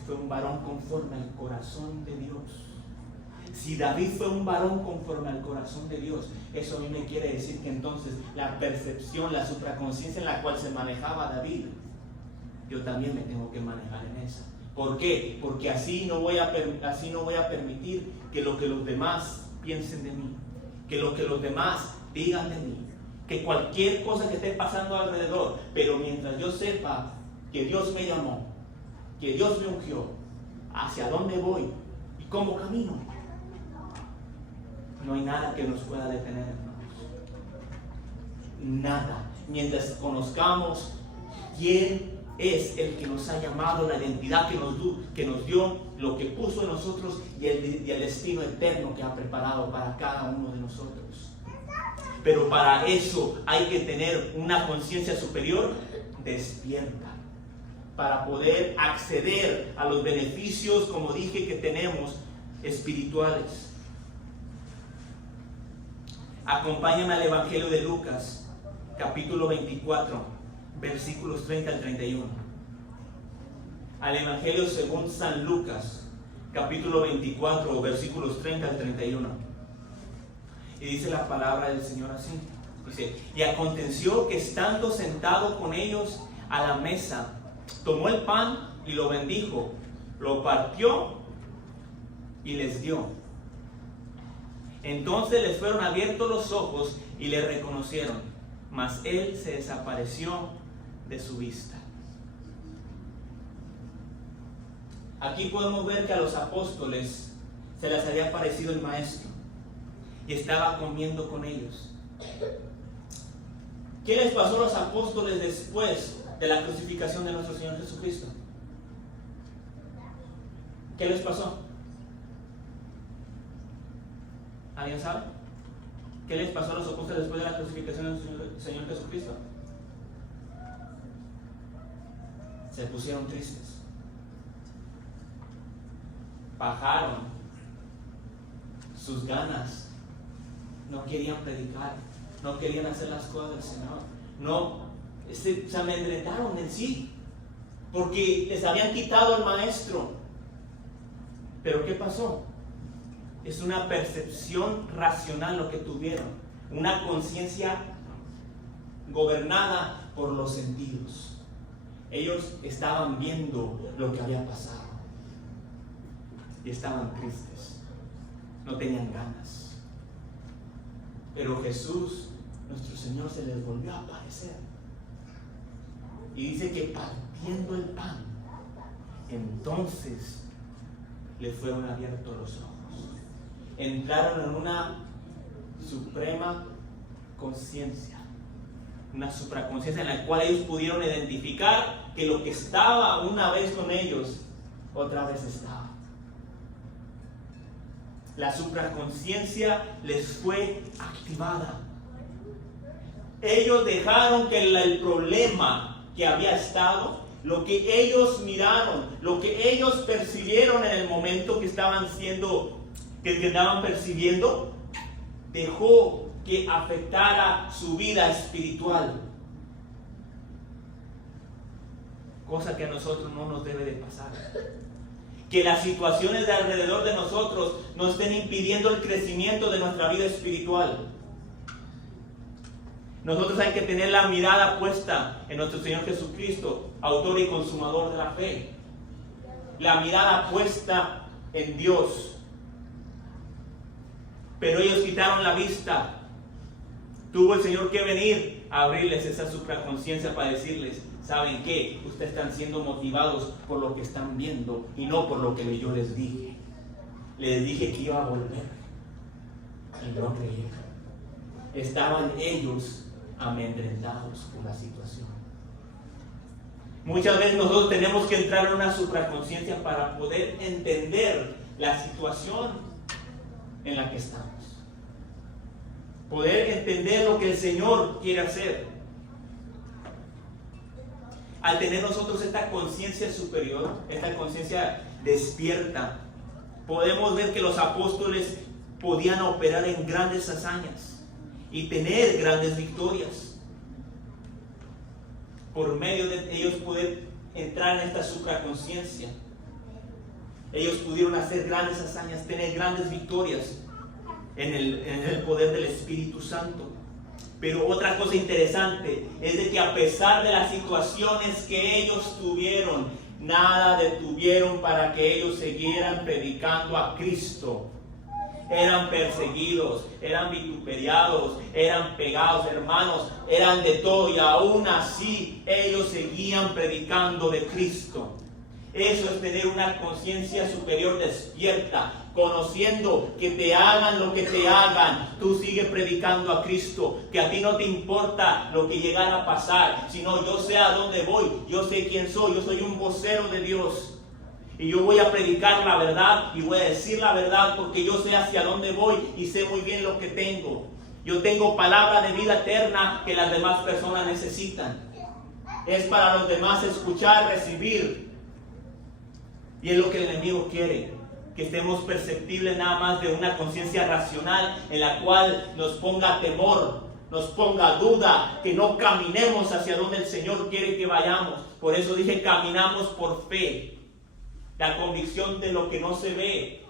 fue un varón conforme al corazón de Dios. Si David fue un varón conforme al corazón de Dios, eso a mí me quiere decir que entonces la percepción, la supraconciencia en la cual se manejaba David, yo también me tengo que manejar en esa. ¿Por qué? Porque así no voy a permitir que lo que los demás piensen de mí, que lo que los demás digan de mí, que cualquier cosa que esté pasando alrededor, pero mientras yo sepa que Dios me llamó, que Dios me ungió, hacia dónde voy y cómo camino, no hay nada que nos pueda detener, hermanos. Nada. Mientras conozcamos quién es el que nos ha llamado, la identidad que nos dio, lo que puso en nosotros y el destino eterno que ha preparado para cada uno de nosotros. Pero para eso hay que tener una conciencia superior despierta, para poder acceder a los beneficios, como dije, que tenemos espirituales. Acompáñame al Evangelio de Lucas, capítulo 24, versículos 30 al 31. Al Evangelio según San Lucas, capítulo 24, versículos 30 al 31. Y dice la palabra del Señor así. Dice: y aconteció que estando sentado con ellos a la mesa, tomó el pan y lo bendijo, lo partió y les dio. Entonces les fueron abiertos los ojos y le reconocieron, mas él se desapareció de su vista. Aquí podemos ver que a los apóstoles se les había aparecido el Maestro y estaba comiendo con ellos. ¿Qué les pasó a los apóstoles después de la crucificación de nuestro Señor Jesucristo? ¿Qué les pasó? ¿Alguien sabe? ¿Qué les pasó a los apóstoles después de la crucificación de nuestro Señor Jesucristo? Se pusieron tristes. Bajaron sus ganas. No querían predicar, no querían hacer las cosas del Señor, se amedrentaron en sí, porque les habían quitado el Maestro. Pero ¿qué pasó? Es una percepción racional lo que tuvieron, una conciencia gobernada por los sentidos. Ellos estaban viendo lo que había pasado y estaban tristes, no tenían ganas. Pero Jesús, nuestro Señor, se les volvió a aparecer. Y dice que partiendo el pan, entonces le fueron abiertos los ojos. Entraron en una suprema conciencia, una supraconciencia en la cual ellos pudieron identificar que lo que estaba una vez con ellos, otra vez estaba. La supraconciencia les fue activada. Ellos dejaron que el problema que había estado, lo que ellos miraron, lo que ellos percibieron en el momento que estaban percibiendo, dejó que afectara su vida espiritual. Cosa que a nosotros no nos debe de pasar. Que las situaciones de alrededor de nosotros no estén impidiendo el crecimiento de nuestra vida espiritual. Nosotros hay que tener la mirada puesta en nuestro Señor Jesucristo, autor y consumador de la fe. La mirada puesta en Dios. Pero ellos quitaron la vista. Tuvo el Señor que venir a abrirles esa supraconciencia para decirles: ¿saben qué? Ustedes están siendo motivados por lo que están viendo y no por lo que yo les dije. Les dije que iba a volver y no creyeron. Estaban ellos amedrentados por la situación. Muchas veces nosotros tenemos que entrar en una supraconciencia para poder entender la situación en la que estamos. Poder entender lo que el Señor quiere hacer. Al tener nosotros esta conciencia superior, esta conciencia despierta, podemos ver que los apóstoles podían operar en grandes hazañas y tener grandes victorias. Por medio de ellos poder entrar en esta supraconciencia, ellos pudieron hacer grandes hazañas, tener grandes victorias en el poder del Espíritu Santo. Pero otra cosa interesante es de que a pesar de las situaciones que ellos tuvieron, nada detuvieron para que ellos siguieran predicando a Cristo. Eran perseguidos, eran vituperiados, eran pegados, hermanos, eran de todo, y aún así ellos seguían predicando de Cristo. Eso es tener una conciencia superior despierta, conociendo que te hagan lo que te hagan, tú sigues predicando a Cristo, que a ti no te importa lo que llegara a pasar, sino yo sé a dónde voy, yo sé quién soy, yo soy un vocero de Dios. Y yo voy a predicar la verdad y voy a decir la verdad porque yo sé hacia dónde voy y sé muy bien lo que tengo. Yo tengo palabra de vida eterna que las demás personas necesitan. Es para los demás escuchar, recibir. Y es lo que el enemigo quiere. Que estemos perceptibles nada más de una conciencia racional en la cual nos ponga temor, nos ponga duda, que no caminemos hacia donde el Señor quiere que vayamos. Por eso dije, caminamos por fe. La convicción de lo que no se ve.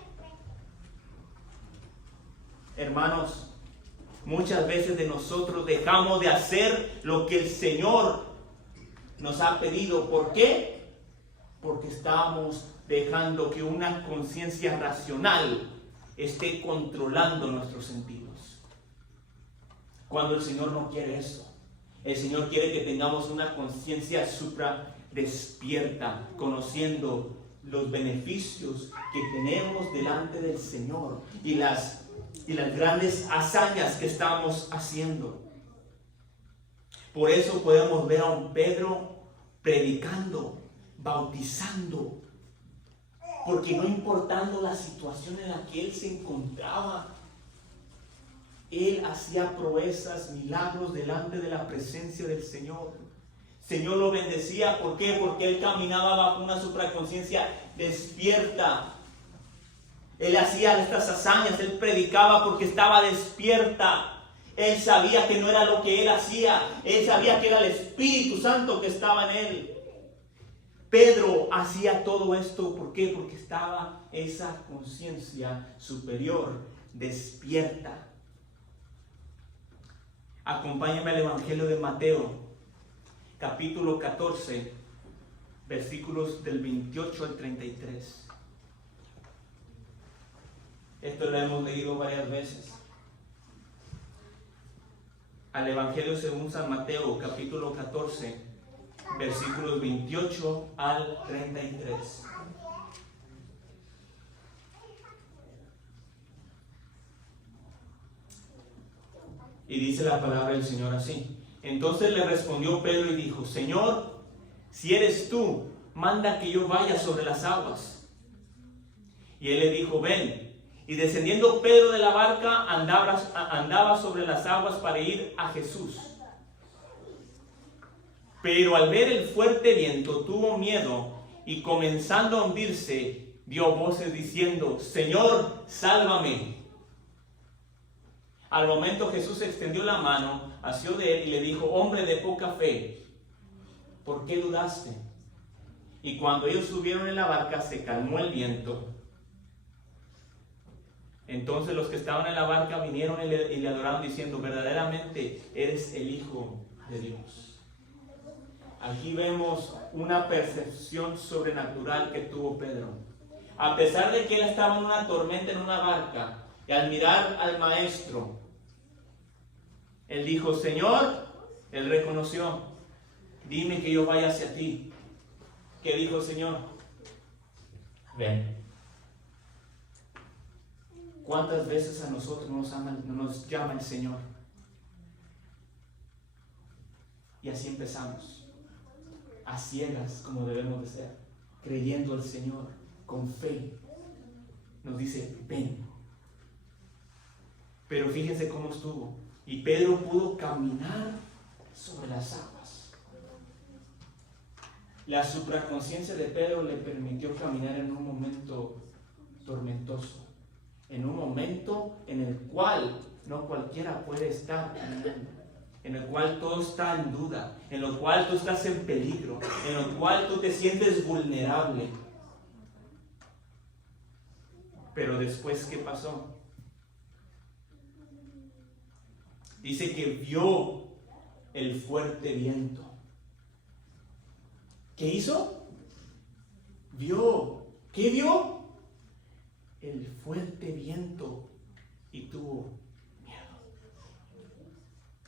Hermanos, muchas veces de nosotros dejamos de hacer lo que el Señor nos ha pedido. ¿Por qué? Porque estamos dejando que una conciencia racional esté controlando nuestros sentidos. Cuando el Señor no quiere eso. El Señor quiere que tengamos una conciencia supra despierta, conociendo los beneficios que tenemos delante del Señor y las grandes hazañas que estamos haciendo. Por eso podemos ver a un Pedro predicando, bautizando, porque no importando la situación en la que él se encontraba, él hacía proezas, milagros delante de la presencia del Señor. Señor lo bendecía. ¿Por qué? Porque él caminaba bajo una supraconciencia despierta. Él hacía estas hazañas, él predicaba porque estaba despierta. Él sabía que no era lo que él hacía, él sabía que era el Espíritu Santo que estaba en él. Pedro hacía todo esto, ¿por qué? Porque estaba esa conciencia superior despierta. Acompáñame al Evangelio de Mateo, capítulo 14, versículos del 28 al 33. Esto lo hemos leído varias veces. Al Evangelio según San Mateo, capítulo 14, versículos 28 al 33. Y dice la palabra del Señor así. Entonces le respondió Pedro y dijo: Señor, si eres tú, manda que yo vaya sobre las aguas. Y él le dijo: ven. Y descendiendo Pedro de la barca, andaba sobre las aguas para ir a Jesús. Pero al ver el fuerte viento tuvo miedo y comenzando a hundirse, dio voces diciendo: Señor, sálvame. Al momento Jesús extendió la mano, asió de él y le dijo: hombre de poca fe, ¿por qué dudaste? Y cuando ellos subieron en la barca, se calmó el viento. Entonces los que estaban en la barca vinieron y le adoraron diciendo, verdaderamente eres el Hijo de Dios. Aquí vemos una percepción sobrenatural que tuvo Pedro. A pesar de que él estaba en una tormenta en una barca, y al mirar al maestro, él dijo, Señor, él reconoció, dime que yo vaya hacia ti. ¿Qué dijo el Señor? Ven. ¿Cuántas veces a nosotros nos llama el Señor? Y así empezamos, a ciegas como debemos de ser, creyendo al Señor, con fe. Nos dice, ven. Pero fíjense cómo estuvo. Y Pedro pudo caminar sobre las aguas. La supraconciencia de Pedro le permitió caminar en un momento tormentoso. En un momento en el cual no cualquiera puede estar caminando, en el cual todo está en duda, en el cual tú estás en peligro, en el cual tú te sientes vulnerable. Pero después, ¿qué pasó? Dice que vio el fuerte viento. ¿Qué hizo? Vio. ¿Qué vio? El fuerte viento y tuvo miedo.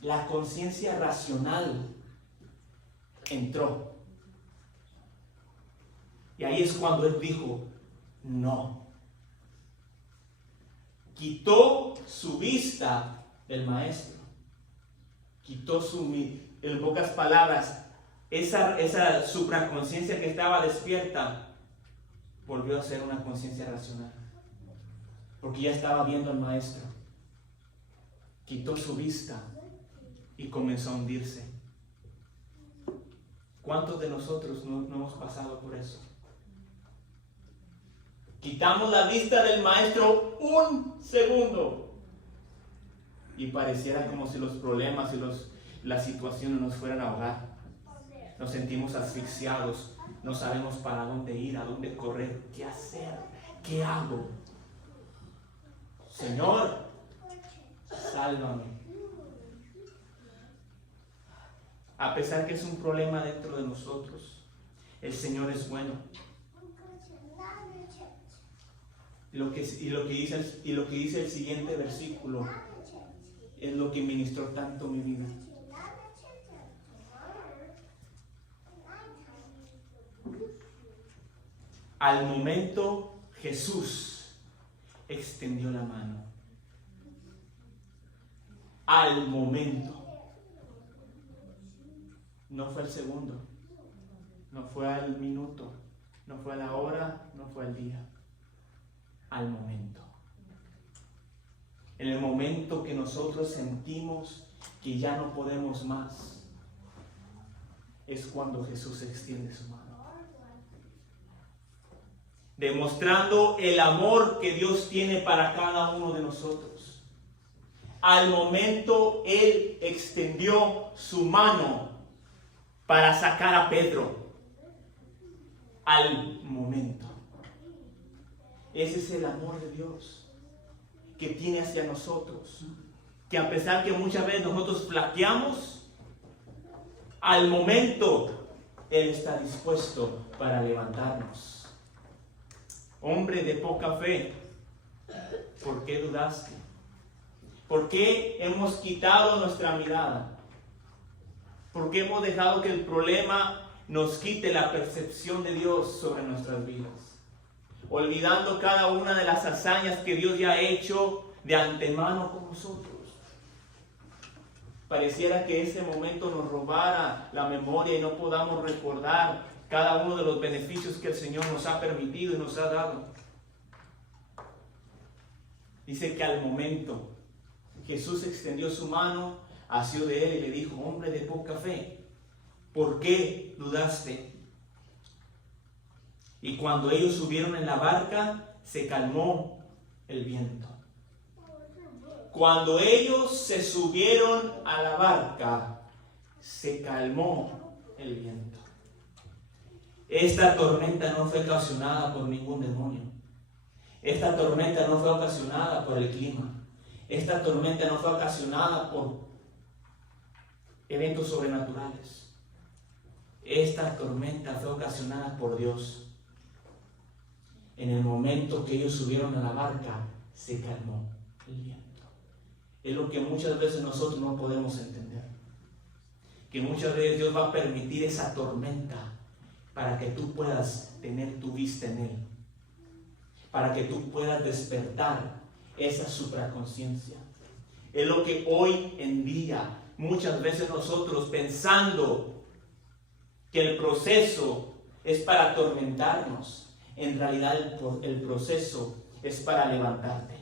La conciencia racional entró. Y ahí es cuando él dijo, no. Quitó su vista del maestro. Quitó en pocas palabras, esa supraconciencia que estaba despierta, volvió a ser una conciencia racional. Porque ya estaba viendo al maestro. Quitó su vista y comenzó a hundirse. ¿Cuántos de nosotros no hemos pasado por eso? Quitamos la vista del maestro un segundo y pareciera como si los problemas y las situaciones nos fueran a ahogar. Nos sentimos asfixiados, no sabemos para dónde ir, a dónde correr, qué hacer, qué hago. Señor, sálvame. A pesar que es un problema dentro de nosotros, el Señor es bueno. Y lo que dice el siguiente versículo es lo que ministró tanto mi vida. Al momento Jesús extendió la mano. Al momento. No fue al segundo, no fue al minuto, no fue a la hora, no fue al día. Al momento. En el momento que nosotros sentimos que ya no podemos más, es cuando Jesús extiende su mano. Demostrando el amor que Dios tiene para cada uno de nosotros. Al momento Él extendió su mano para sacar a Pedro. Al momento. Ese es el amor de Dios que tiene hacia nosotros. Que a pesar que muchas veces nosotros flaqueamos, al momento Él está dispuesto para levantarnos. Hombre de poca fe, ¿por qué dudaste? ¿Por qué hemos quitado nuestra mirada? ¿Por qué hemos dejado que el problema nos quite la percepción de Dios sobre nuestras vidas? Olvidando cada una de las hazañas que Dios ya ha hecho de antemano con nosotros. Pareciera que ese momento nos robara la memoria y no podamos recordar cada uno de los beneficios que el Señor nos ha permitido y nos ha dado. Dice que al momento Jesús extendió su mano, asió de él y le dijo, hombre de poca fe, ¿por qué dudaste? Y cuando ellos subieron en la barca, se calmó el viento. Cuando ellos se subieron a la barca, se calmó el viento. Esta tormenta no fue ocasionada por ningún demonio. Esta tormenta no fue ocasionada por el clima. Esta tormenta no fue ocasionada por eventos sobrenaturales. Esta tormenta fue ocasionada por Dios. En el momento que ellos subieron a la barca, se calmó el viento. Es lo que muchas veces nosotros no podemos entender. Que muchas veces Dios va a permitir esa tormenta para que tú puedas tener tu vista en Él. Para que tú puedas despertar esa supraconciencia. Es lo que hoy en día muchas veces nosotros, pensando que el proceso es para atormentarnos, en realidad el proceso es para levantarte.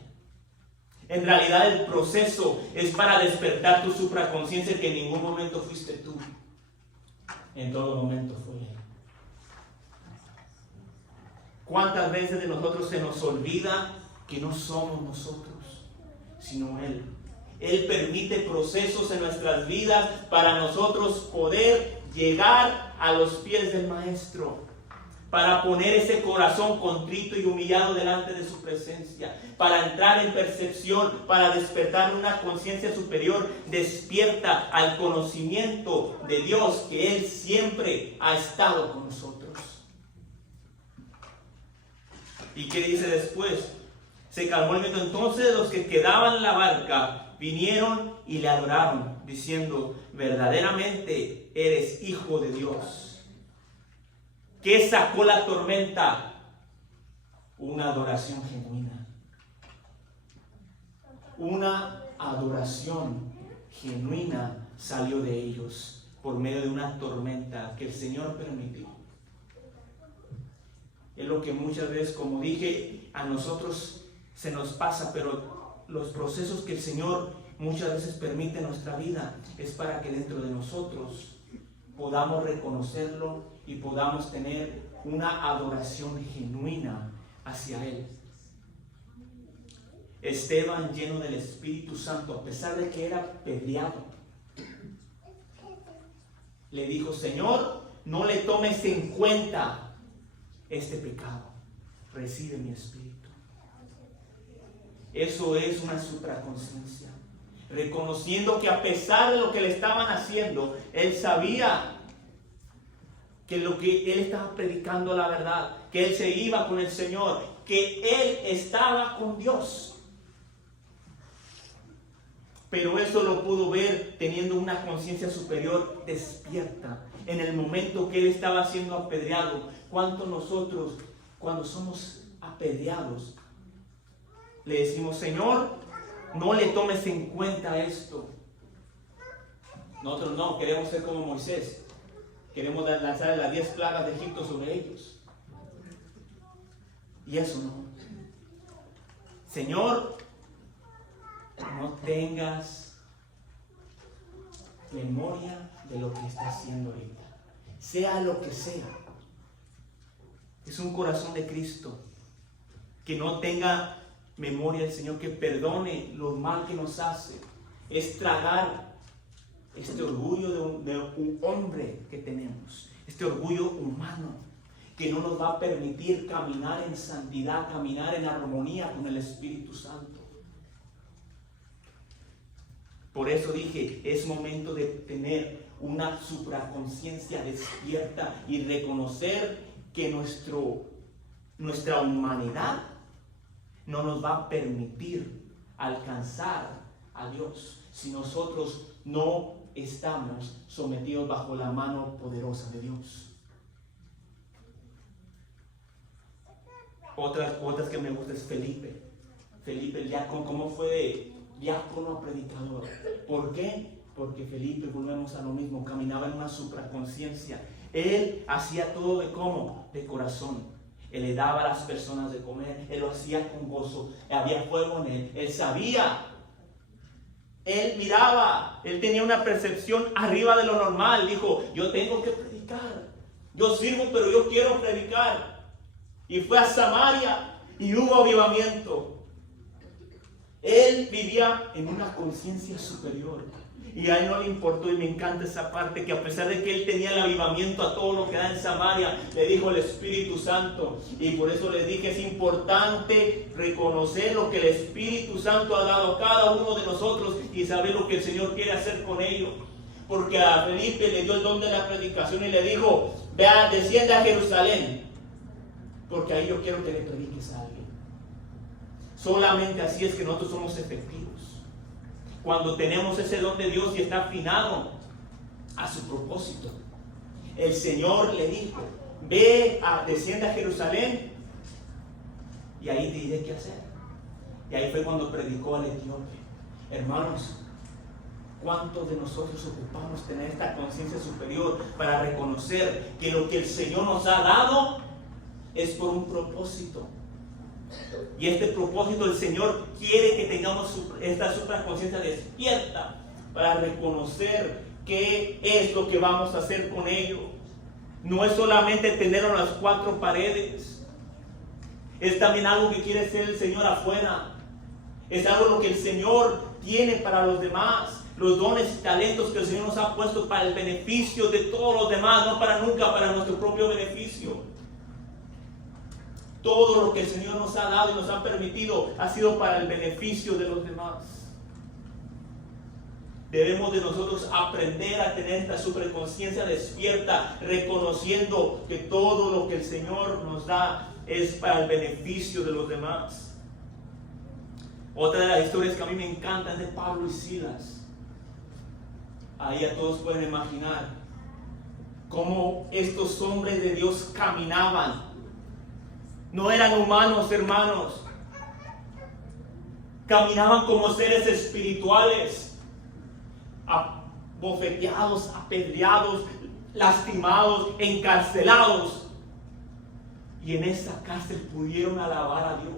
En realidad el proceso es para despertar tu supraconciencia, que en ningún momento fuiste tú. En todo momento fue Él. ¿Cuántas veces de nosotros se nos olvida que no somos nosotros, sino Él? Él permite procesos en nuestras vidas para nosotros poder llegar a los pies del Maestro, para poner ese corazón contrito y humillado delante de su presencia, para entrar en percepción, para despertar una conciencia superior despierta al conocimiento de Dios, que Él siempre ha estado con nosotros. ¿Y qué dice después? Se calmó el viento. Entonces los que quedaban en la barca vinieron y le adoraron, diciendo: verdaderamente eres Hijo de Dios. ¿Qué sacó la tormenta? Una adoración genuina. Una adoración genuina salió de ellos por medio de una tormenta que el Señor permitió. Es lo que muchas veces, como dije, a nosotros se nos pasa, pero los procesos que el Señor muchas veces permite en nuestra vida es para que dentro de nosotros podamos reconocerlo y podamos tener una adoración genuina hacia Él. Esteban, lleno del Espíritu Santo, a pesar de que era apedreado, le dijo: Señor, no le tomes en cuenta este pecado, recibe mi espíritu. Eso es una supraconciencia, reconociendo que a pesar de lo que le estaban haciendo, él sabía que lo que él estaba predicando la verdad, que él se iba con el Señor, que él estaba con Dios. Pero eso lo pudo ver teniendo una conciencia superior despierta. En el momento que él estaba siendo apedreado, ¿cuánto nosotros, cuando somos apedreados, le decimos: Señor, no le tomes en cuenta esto? Nosotros no, queremos ser como Moisés. Queremos lanzar las 10 plagas de Egipto sobre ellos. Y eso no. Señor, no tengas memoria de lo que está haciendo ahorita. Sea lo que sea. Es un corazón de Cristo. Que no tenga memoria del Señor, que perdone lo mal que nos hace. Es tragar este orgullo de un hombre que tenemos. Este orgullo humano que no nos va a permitir caminar en santidad, caminar en armonía con el Espíritu Santo. Por eso dije, es momento de tener una supraconciencia despierta y reconocer que nuestra humanidad no nos va a permitir alcanzar a Dios si nosotros no estamos sometidos bajo la mano poderosa de Dios. Otras que me gusta es Felipe. Felipe el diácono, ¿cómo fue de diácono a predicador? ¿Por qué? Porque Felipe, volvemos a lo mismo, caminaba en una supraconciencia. Él hacía todo de cómo, de corazón. Él le daba a las personas de comer, él lo hacía con gozo, había fuego en él, él sabía, él miraba, él tenía una percepción arriba de lo normal. Dijo: yo tengo que predicar, yo sirvo pero yo quiero predicar. Y fue a Samaria y hubo avivamiento. Él vivía en una conciencia superior. Y a él no le importó, y me encanta esa parte, que a pesar de que él tenía el avivamiento a todo lo que da en Samaria, le dijo el Espíritu Santo. Y por eso les dije, es importante reconocer lo que el Espíritu Santo ha dado a cada uno de nosotros y saber lo que el Señor quiere hacer con ello. Porque a Felipe le dio el don de la predicación y le dijo, vea, descienda a Jerusalén, porque ahí yo quiero que le prediques a alguien. Solamente así es que nosotros somos efectivos. Cuando tenemos ese don de Dios y está afinado a su propósito. El Señor le dijo, descienda a Jerusalén y ahí te diré qué hacer. Y ahí fue cuando predicó al etíope. Hermanos, ¿cuántos de nosotros ocupamos tener esta conciencia superior para reconocer que lo que el Señor nos ha dado es por un propósito? Y este propósito el Señor quiere que tengamos esta supraconciencia despierta para reconocer qué es lo que vamos a hacer con ello. No es solamente tenerlo en las cuatro paredes, es también algo que quiere hacer el Señor afuera. Es algo lo que el Señor tiene para los demás, los dones y talentos que el Señor nos ha puesto para el beneficio de todos los demás, no para nunca para nuestro propio beneficio. Todo lo que el Señor nos ha dado y nos ha permitido ha sido para el beneficio de los demás. Debemos de nosotros aprender a tener esta superconciencia despierta, reconociendo que todo lo que el Señor nos da es para el beneficio de los demás. Otra de las historias que a mí me encanta es de Pablo y Silas. Ahí ya todos pueden imaginar cómo estos hombres de Dios caminaban. No eran humanos, hermanos. Caminaban como seres espirituales, abofeteados, apedreados, lastimados, encarcelados. Y en esa cárcel pudieron alabar a Dios.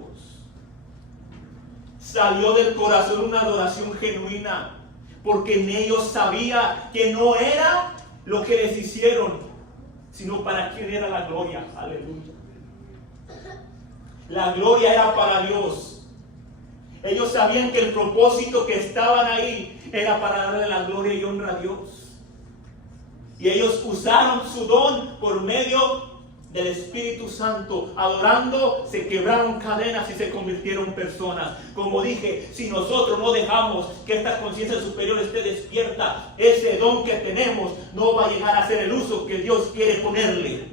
Salió del corazón una adoración genuina, porque en ellos sabía que no era lo que les hicieron, sino para quién era la gloria. Aleluya. La gloria era para Dios. Ellos sabían que el propósito que estaban ahí era para darle la gloria y honra a Dios. Y ellos usaron su don por medio del Espíritu Santo. Adorando, se quebraron cadenas y se convirtieron en personas. Como dije, si nosotros no dejamos que esta conciencia superior esté despierta, ese don que tenemos no va a llegar a ser el uso que Dios quiere ponerle.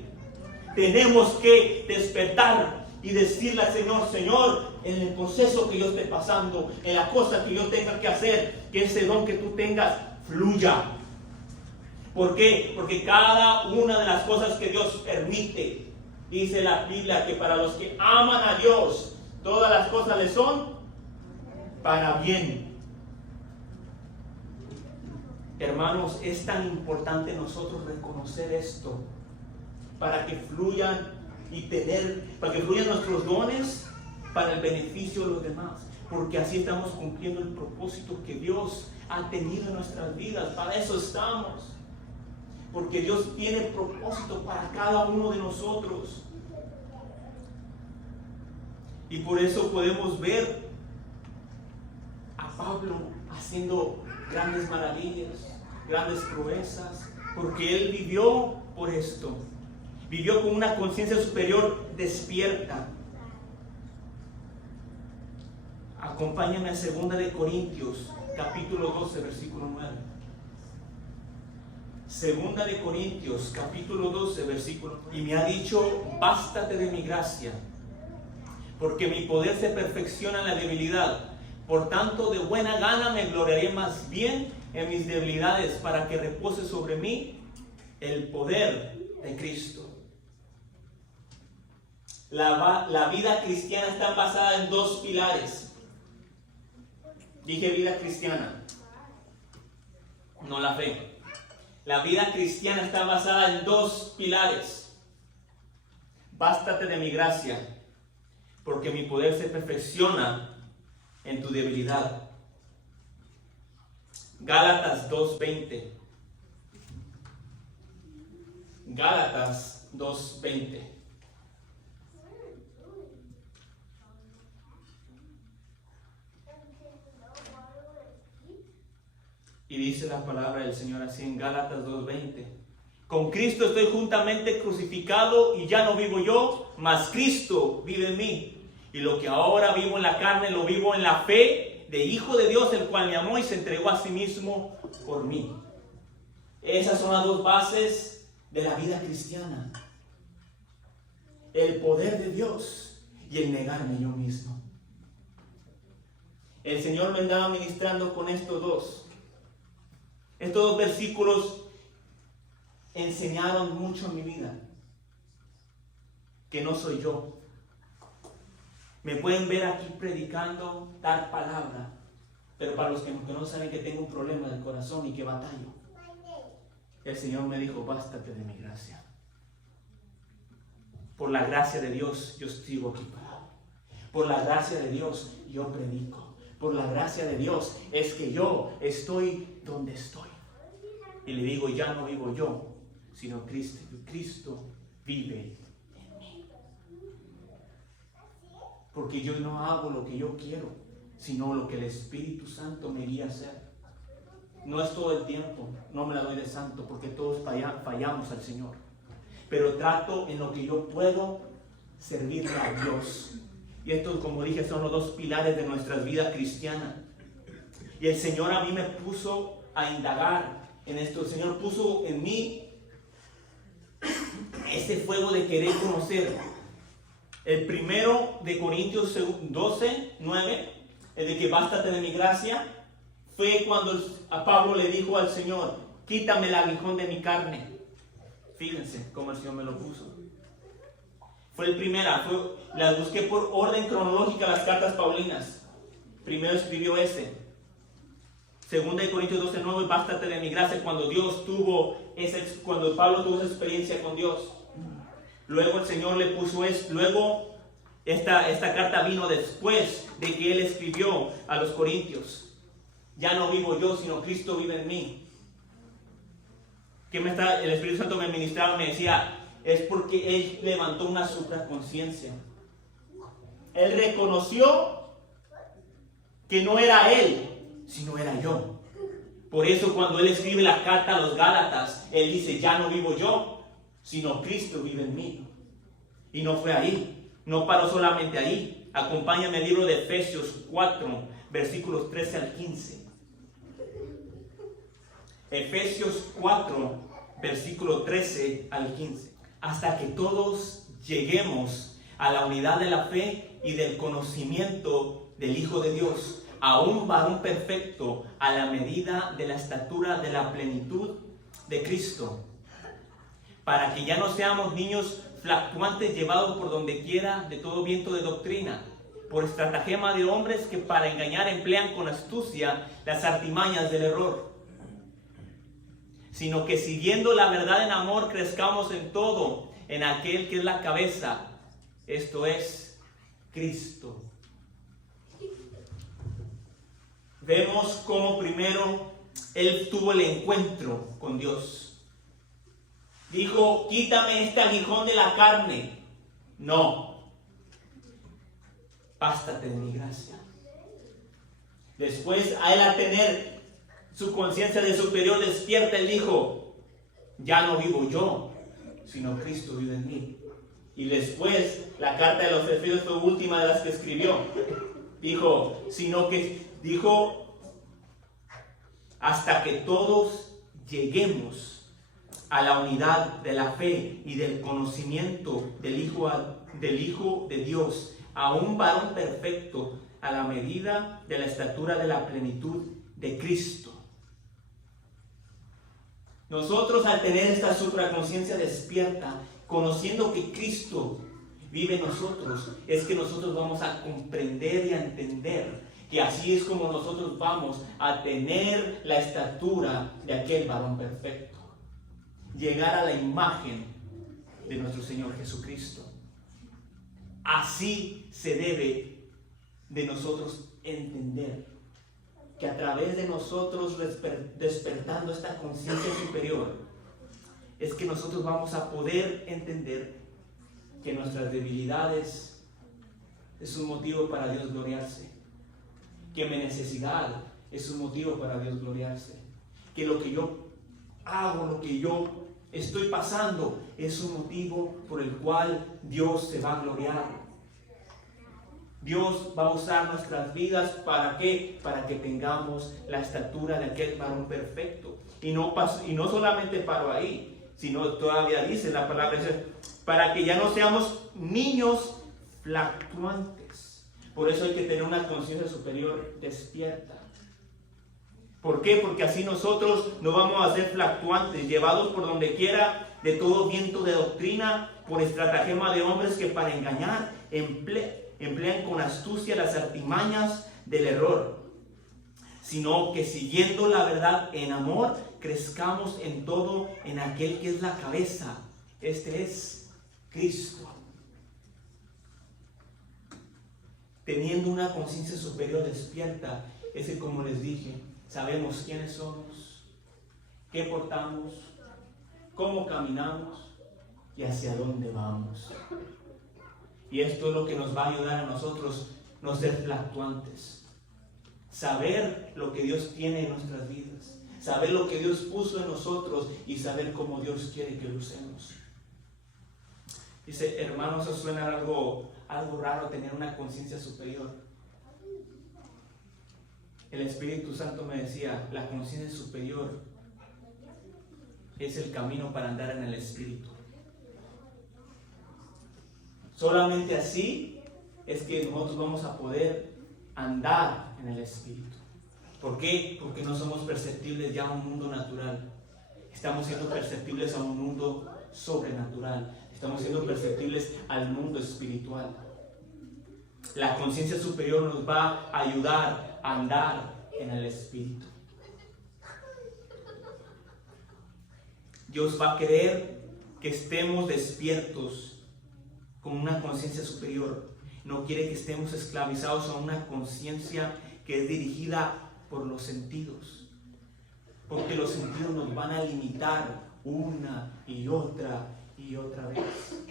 Tenemos que despertar y decirle al Señor, Señor, en el proceso que yo esté pasando, en la cosa que yo tenga que hacer, que ese don que tú tengas fluya. ¿Por qué? Porque cada una de las cosas que Dios permite, dice la Biblia, que para los que aman a Dios, todas las cosas les son para bien. Hermanos, es tan importante nosotros reconocer esto, para que fluyan para que fluyan nuestros dones para el beneficio de los demás, porque así estamos cumpliendo el propósito que Dios ha tenido en nuestras vidas. Para eso estamos, porque Dios tiene propósito para cada uno de nosotros. Y por eso podemos ver a Pablo haciendo grandes maravillas, grandes proezas, porque él vivió por esto. Vivió con una conciencia superior despierta. Acompáñame a 2 de Corintios, capítulo 12, versículo 9. 2 de Corintios, capítulo 12, versículo 9. Y me ha dicho, bástate de mi gracia, porque mi poder se perfecciona en la debilidad. Por tanto, de buena gana me gloriaré más bien en mis debilidades, para que repose sobre mí el poder de Cristo. La vida cristiana está basada en dos pilares. Dije vida cristiana, no la fe. La vida cristiana está basada en dos pilares. Bástate de mi gracia, porque mi poder se perfecciona en tu debilidad. Gálatas 2:20. Gálatas 2:20. Y dice la palabra del Señor así en Gálatas 2:20. Con Cristo estoy juntamente crucificado y ya no vivo yo, mas Cristo vive en mí. Y lo que ahora vivo en la carne, lo vivo en la fe de Hijo de Dios, el cual me amó y se entregó a sí mismo por mí. Esas son las dos bases de la vida cristiana. El poder de Dios y el negarme yo mismo. El Señor me andaba ministrando con estos dos. Estos dos versículos enseñaron mucho en mi vida. Que no soy yo. Me pueden ver aquí predicando tal palabra, pero para los que me conocen saben que tengo un problema del corazón y que batallo. El Señor me dijo, bástate de mi gracia. Por la gracia de Dios yo sigo aquí parado. Por la gracia de Dios yo predico. Por la gracia de Dios es que yo estoy donde estoy. Y le digo, ya no vivo yo, sino Cristo. Cristo vive en mí. Porque yo no hago lo que yo quiero, sino lo que el Espíritu Santo me guía a hacer. No es todo el tiempo, no me la doy de santo, porque todos fallamos al Señor. Pero trato en lo que yo puedo servirle a Dios. Y estos, como dije, son los dos pilares de nuestras vidas cristianas. Y el Señor a mí me puso a indagar en esto. El Señor puso en mí ese fuego de querer conocer. El primero de Corintios 12:9, el de que bástate de mi gracia, fue cuando a Pablo le dijo al Señor, quítame el aguijón de mi carne. Fíjense cómo el Señor me lo puso. Fue el primero, las busqué por orden cronológica las cartas paulinas. Primero escribió ese. Segunda de Corintios 12:9, bástate de mi gracia, cuando cuando Pablo tuvo esa experiencia con Dios. Luego el Señor le puso esto. Luego esta carta vino después de que él escribió a los Corintios. Ya no vivo yo, sino Cristo vive en mí. El Espíritu Santo me ministraba, me decía, es porque él levantó una supraconciencia. Él reconoció que no era él, sino era yo. Por eso cuando él escribe la carta a los Gálatas, él dice, ya no vivo yo, sino Cristo vive en mí. Y no fue ahí, no paró solamente ahí. Acompáñame al libro de Efesios 4, versículos 13 al 15. Efesios 4, versículo 13 al 15. Hasta que todos lleguemos a la unidad de la fe y del conocimiento del Hijo de Dios, a un varón perfecto, a la medida de la estatura de la plenitud de Cristo, para que ya no seamos niños fluctuantes llevados por donde quiera de todo viento de doctrina, por estratagema de hombres que para engañar emplean con astucia las artimañas del error, sino que siguiendo la verdad en amor crezcamos en todo, en aquel que es la cabeza, esto es Cristo. Vemos cómo primero él tuvo el encuentro con Dios. Dijo, quítame este aguijón de la carne. No, bástate de mi gracia. Después, a él a tener su conciencia de superior despierta, él dijo, ya no vivo yo, sino Cristo vive en mí. Y después, la carta de los Efesios fue última de las que escribió. Dijo, hasta que todos lleguemos a la unidad de la fe y del conocimiento del Hijo de Dios, a un varón perfecto, a la medida de la estatura de la plenitud de Cristo. Nosotros, al tener esta supraconciencia despierta, conociendo que Cristo vive en nosotros, es que nosotros vamos a comprender y a entender que así es como nosotros vamos a tener la estatura de aquel varón perfecto. Llegar a la imagen de nuestro Señor Jesucristo. Así se debe de nosotros entender que a través de nosotros despertando esta conciencia superior, es que nosotros vamos a poder entender que nuestras debilidades es un motivo para Dios gloriarse, que mi necesidad es un motivo para Dios gloriarse, que lo que yo hago, lo que yo estoy pasando, es un motivo por el cual Dios se va a gloriar. Dios va a usar nuestras vidas, ¿para qué? Para que tengamos la estatura de aquel varón perfecto. Y no solamente paro ahí, sino todavía dice la palabra, para que ya no seamos niños fluctuantes. Por eso hay que tener una conciencia superior despierta. ¿Por qué? Porque así nosotros no vamos a ser fluctuantes, llevados por donde quiera de todo viento de doctrina, por estratagema de hombres que para engañar emplean con astucia las artimañas del error, sino que siguiendo la verdad en amor, crezcamos en todo en aquel que es la cabeza. Este es Cristo. Teniendo una conciencia superior despierta, es que, como les dije, sabemos quiénes somos, qué portamos, cómo caminamos y hacia dónde vamos. Y esto es lo que nos va a ayudar a nosotros no ser fluctuantes. Saber lo que Dios tiene en nuestras vidas. Saber lo que Dios puso en nosotros y saber cómo Dios quiere que lo usemos. Dice, hermano, eso suena algo raro, tener una conciencia superior. El Espíritu Santo me decía, la conciencia superior es el camino para andar en el Espíritu. Solamente así es que nosotros vamos a poder andar en el Espíritu. ¿Por qué? Porque no somos perceptibles ya a un mundo natural. Estamos siendo perceptibles a un mundo sobrenatural. Estamos siendo perceptibles al mundo espiritual. La conciencia superior nos va a ayudar a andar en el Espíritu. Dios va a querer que estemos despiertos con una conciencia superior. No quiere que estemos esclavizados a una conciencia que es dirigida por los sentidos. Porque los sentidos nos van a limitar una y otra vez.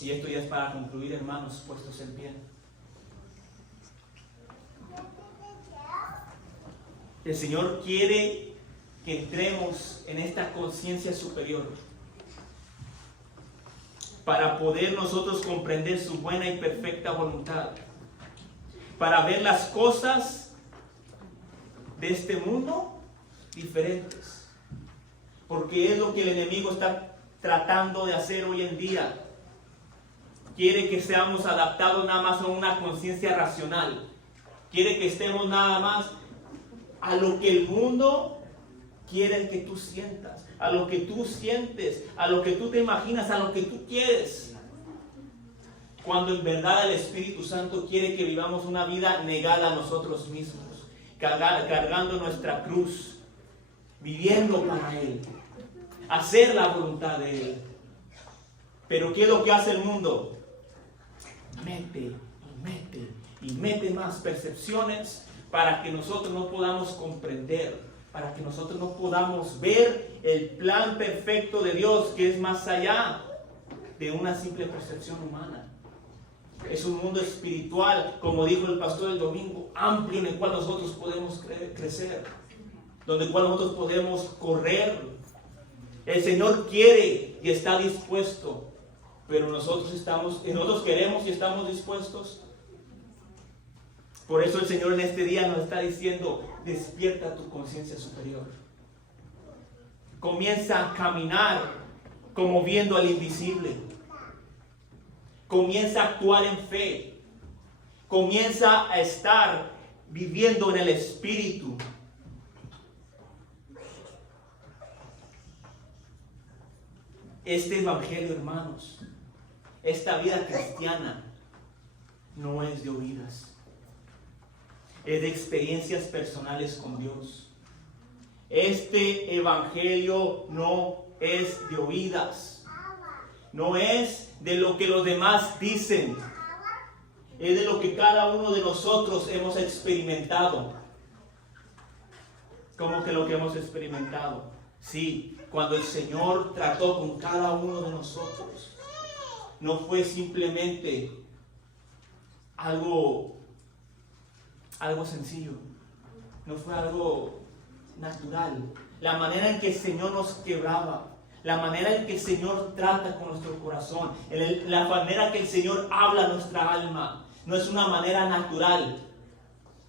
Y esto ya es para concluir, hermanos, puestos en pie. El Señor quiere que entremos en esta conciencia superior para poder nosotros comprender su buena y perfecta voluntad, para ver las cosas de este mundo diferentes, porque es lo que el enemigo está tratando de hacer hoy en día. Quiere que seamos adaptados nada más a una conciencia racional, quiere que estemos nada más a lo que el mundo quiere que tú sientas, a lo que tú sientes, a lo que tú te imaginas, a lo que tú quieres. Cuando en verdad el Espíritu Santo quiere que vivamos una vida negada a nosotros mismos, cargando nuestra cruz, viviendo para Él, hacer la voluntad de Él. Pero ¿qué es lo que hace el mundo? Mete más percepciones para que nosotros no podamos comprender, para que nosotros no podamos ver el plan perfecto de Dios, que es más allá de una simple percepción humana. Es un mundo espiritual, como dijo el pastor el domingo, amplio, en el cual nosotros podemos crecer, donde el cual nosotros podemos correr. El Señor quiere y está dispuesto, pero nosotros queremos y estamos dispuestos. Por eso el Señor en este día nos está diciendo, despierta tu conciencia superior. Comienza a caminar como viendo al invisible. Comienza a actuar en fe. Comienza a estar viviendo en el Espíritu. Este evangelio, hermanos, esta vida cristiana no es de oídas. Es de experiencias personales con Dios. Este evangelio no es de oídas. No es de lo que los demás dicen. Es de lo que cada uno de nosotros hemos experimentado. ¿Cómo que lo que hemos experimentado? Sí, cuando el Señor trató con cada uno de nosotros, no fue simplemente algo sencillo. No fue algo natural. La manera en que el Señor nos quebraba. La manera en que el Señor trata con nuestro corazón. La manera que el Señor habla a nuestra alma. No es una manera natural.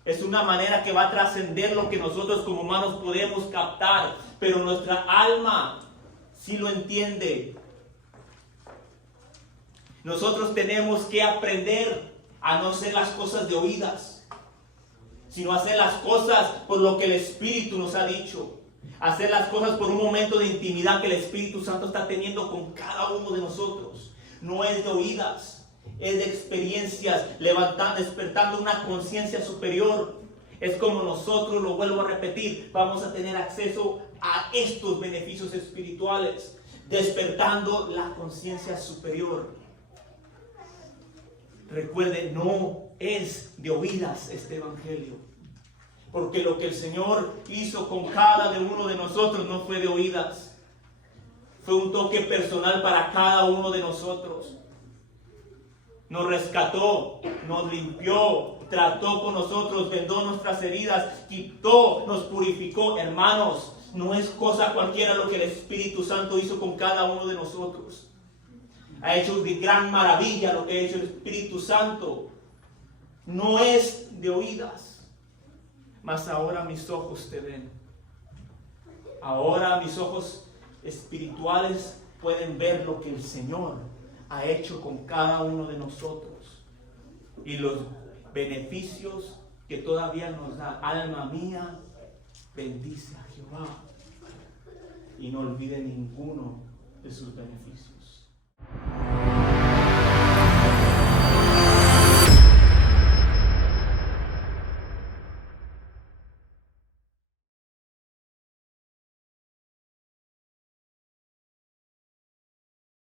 Es una manera que va a trascender lo que nosotros como humanos podemos captar. Pero nuestra alma sí lo entiende. Nosotros tenemos que aprender a no hacer las cosas de oídas, sino hacer las cosas por lo que el Espíritu nos ha dicho. Hacer las cosas por un momento de intimidad que el Espíritu Santo está teniendo con cada uno de nosotros. No es de oídas, es de experiencias, despertando una conciencia superior. Es como nosotros, lo vuelvo a repetir, vamos a tener acceso a estos beneficios espirituales, despertando la conciencia superior. Recuerde, no es de oídas este evangelio. Porque lo que el Señor hizo con cada uno de nosotros no fue de oídas. Fue un toque personal para cada uno de nosotros. Nos rescató, nos limpió, trató con nosotros, vendó nuestras heridas, quitó, nos purificó. Hermanos, no es cosa cualquiera lo que el Espíritu Santo hizo con cada uno de nosotros. Ha hecho de gran maravilla lo que ha hecho el Espíritu Santo. No es de oídas. Mas ahora mis ojos te ven. Ahora mis ojos espirituales pueden ver lo que el Señor ha hecho con cada uno de nosotros. Y los beneficios que todavía nos da. Alma mía, bendice a Jehová. Y no olvide ninguno de sus beneficios.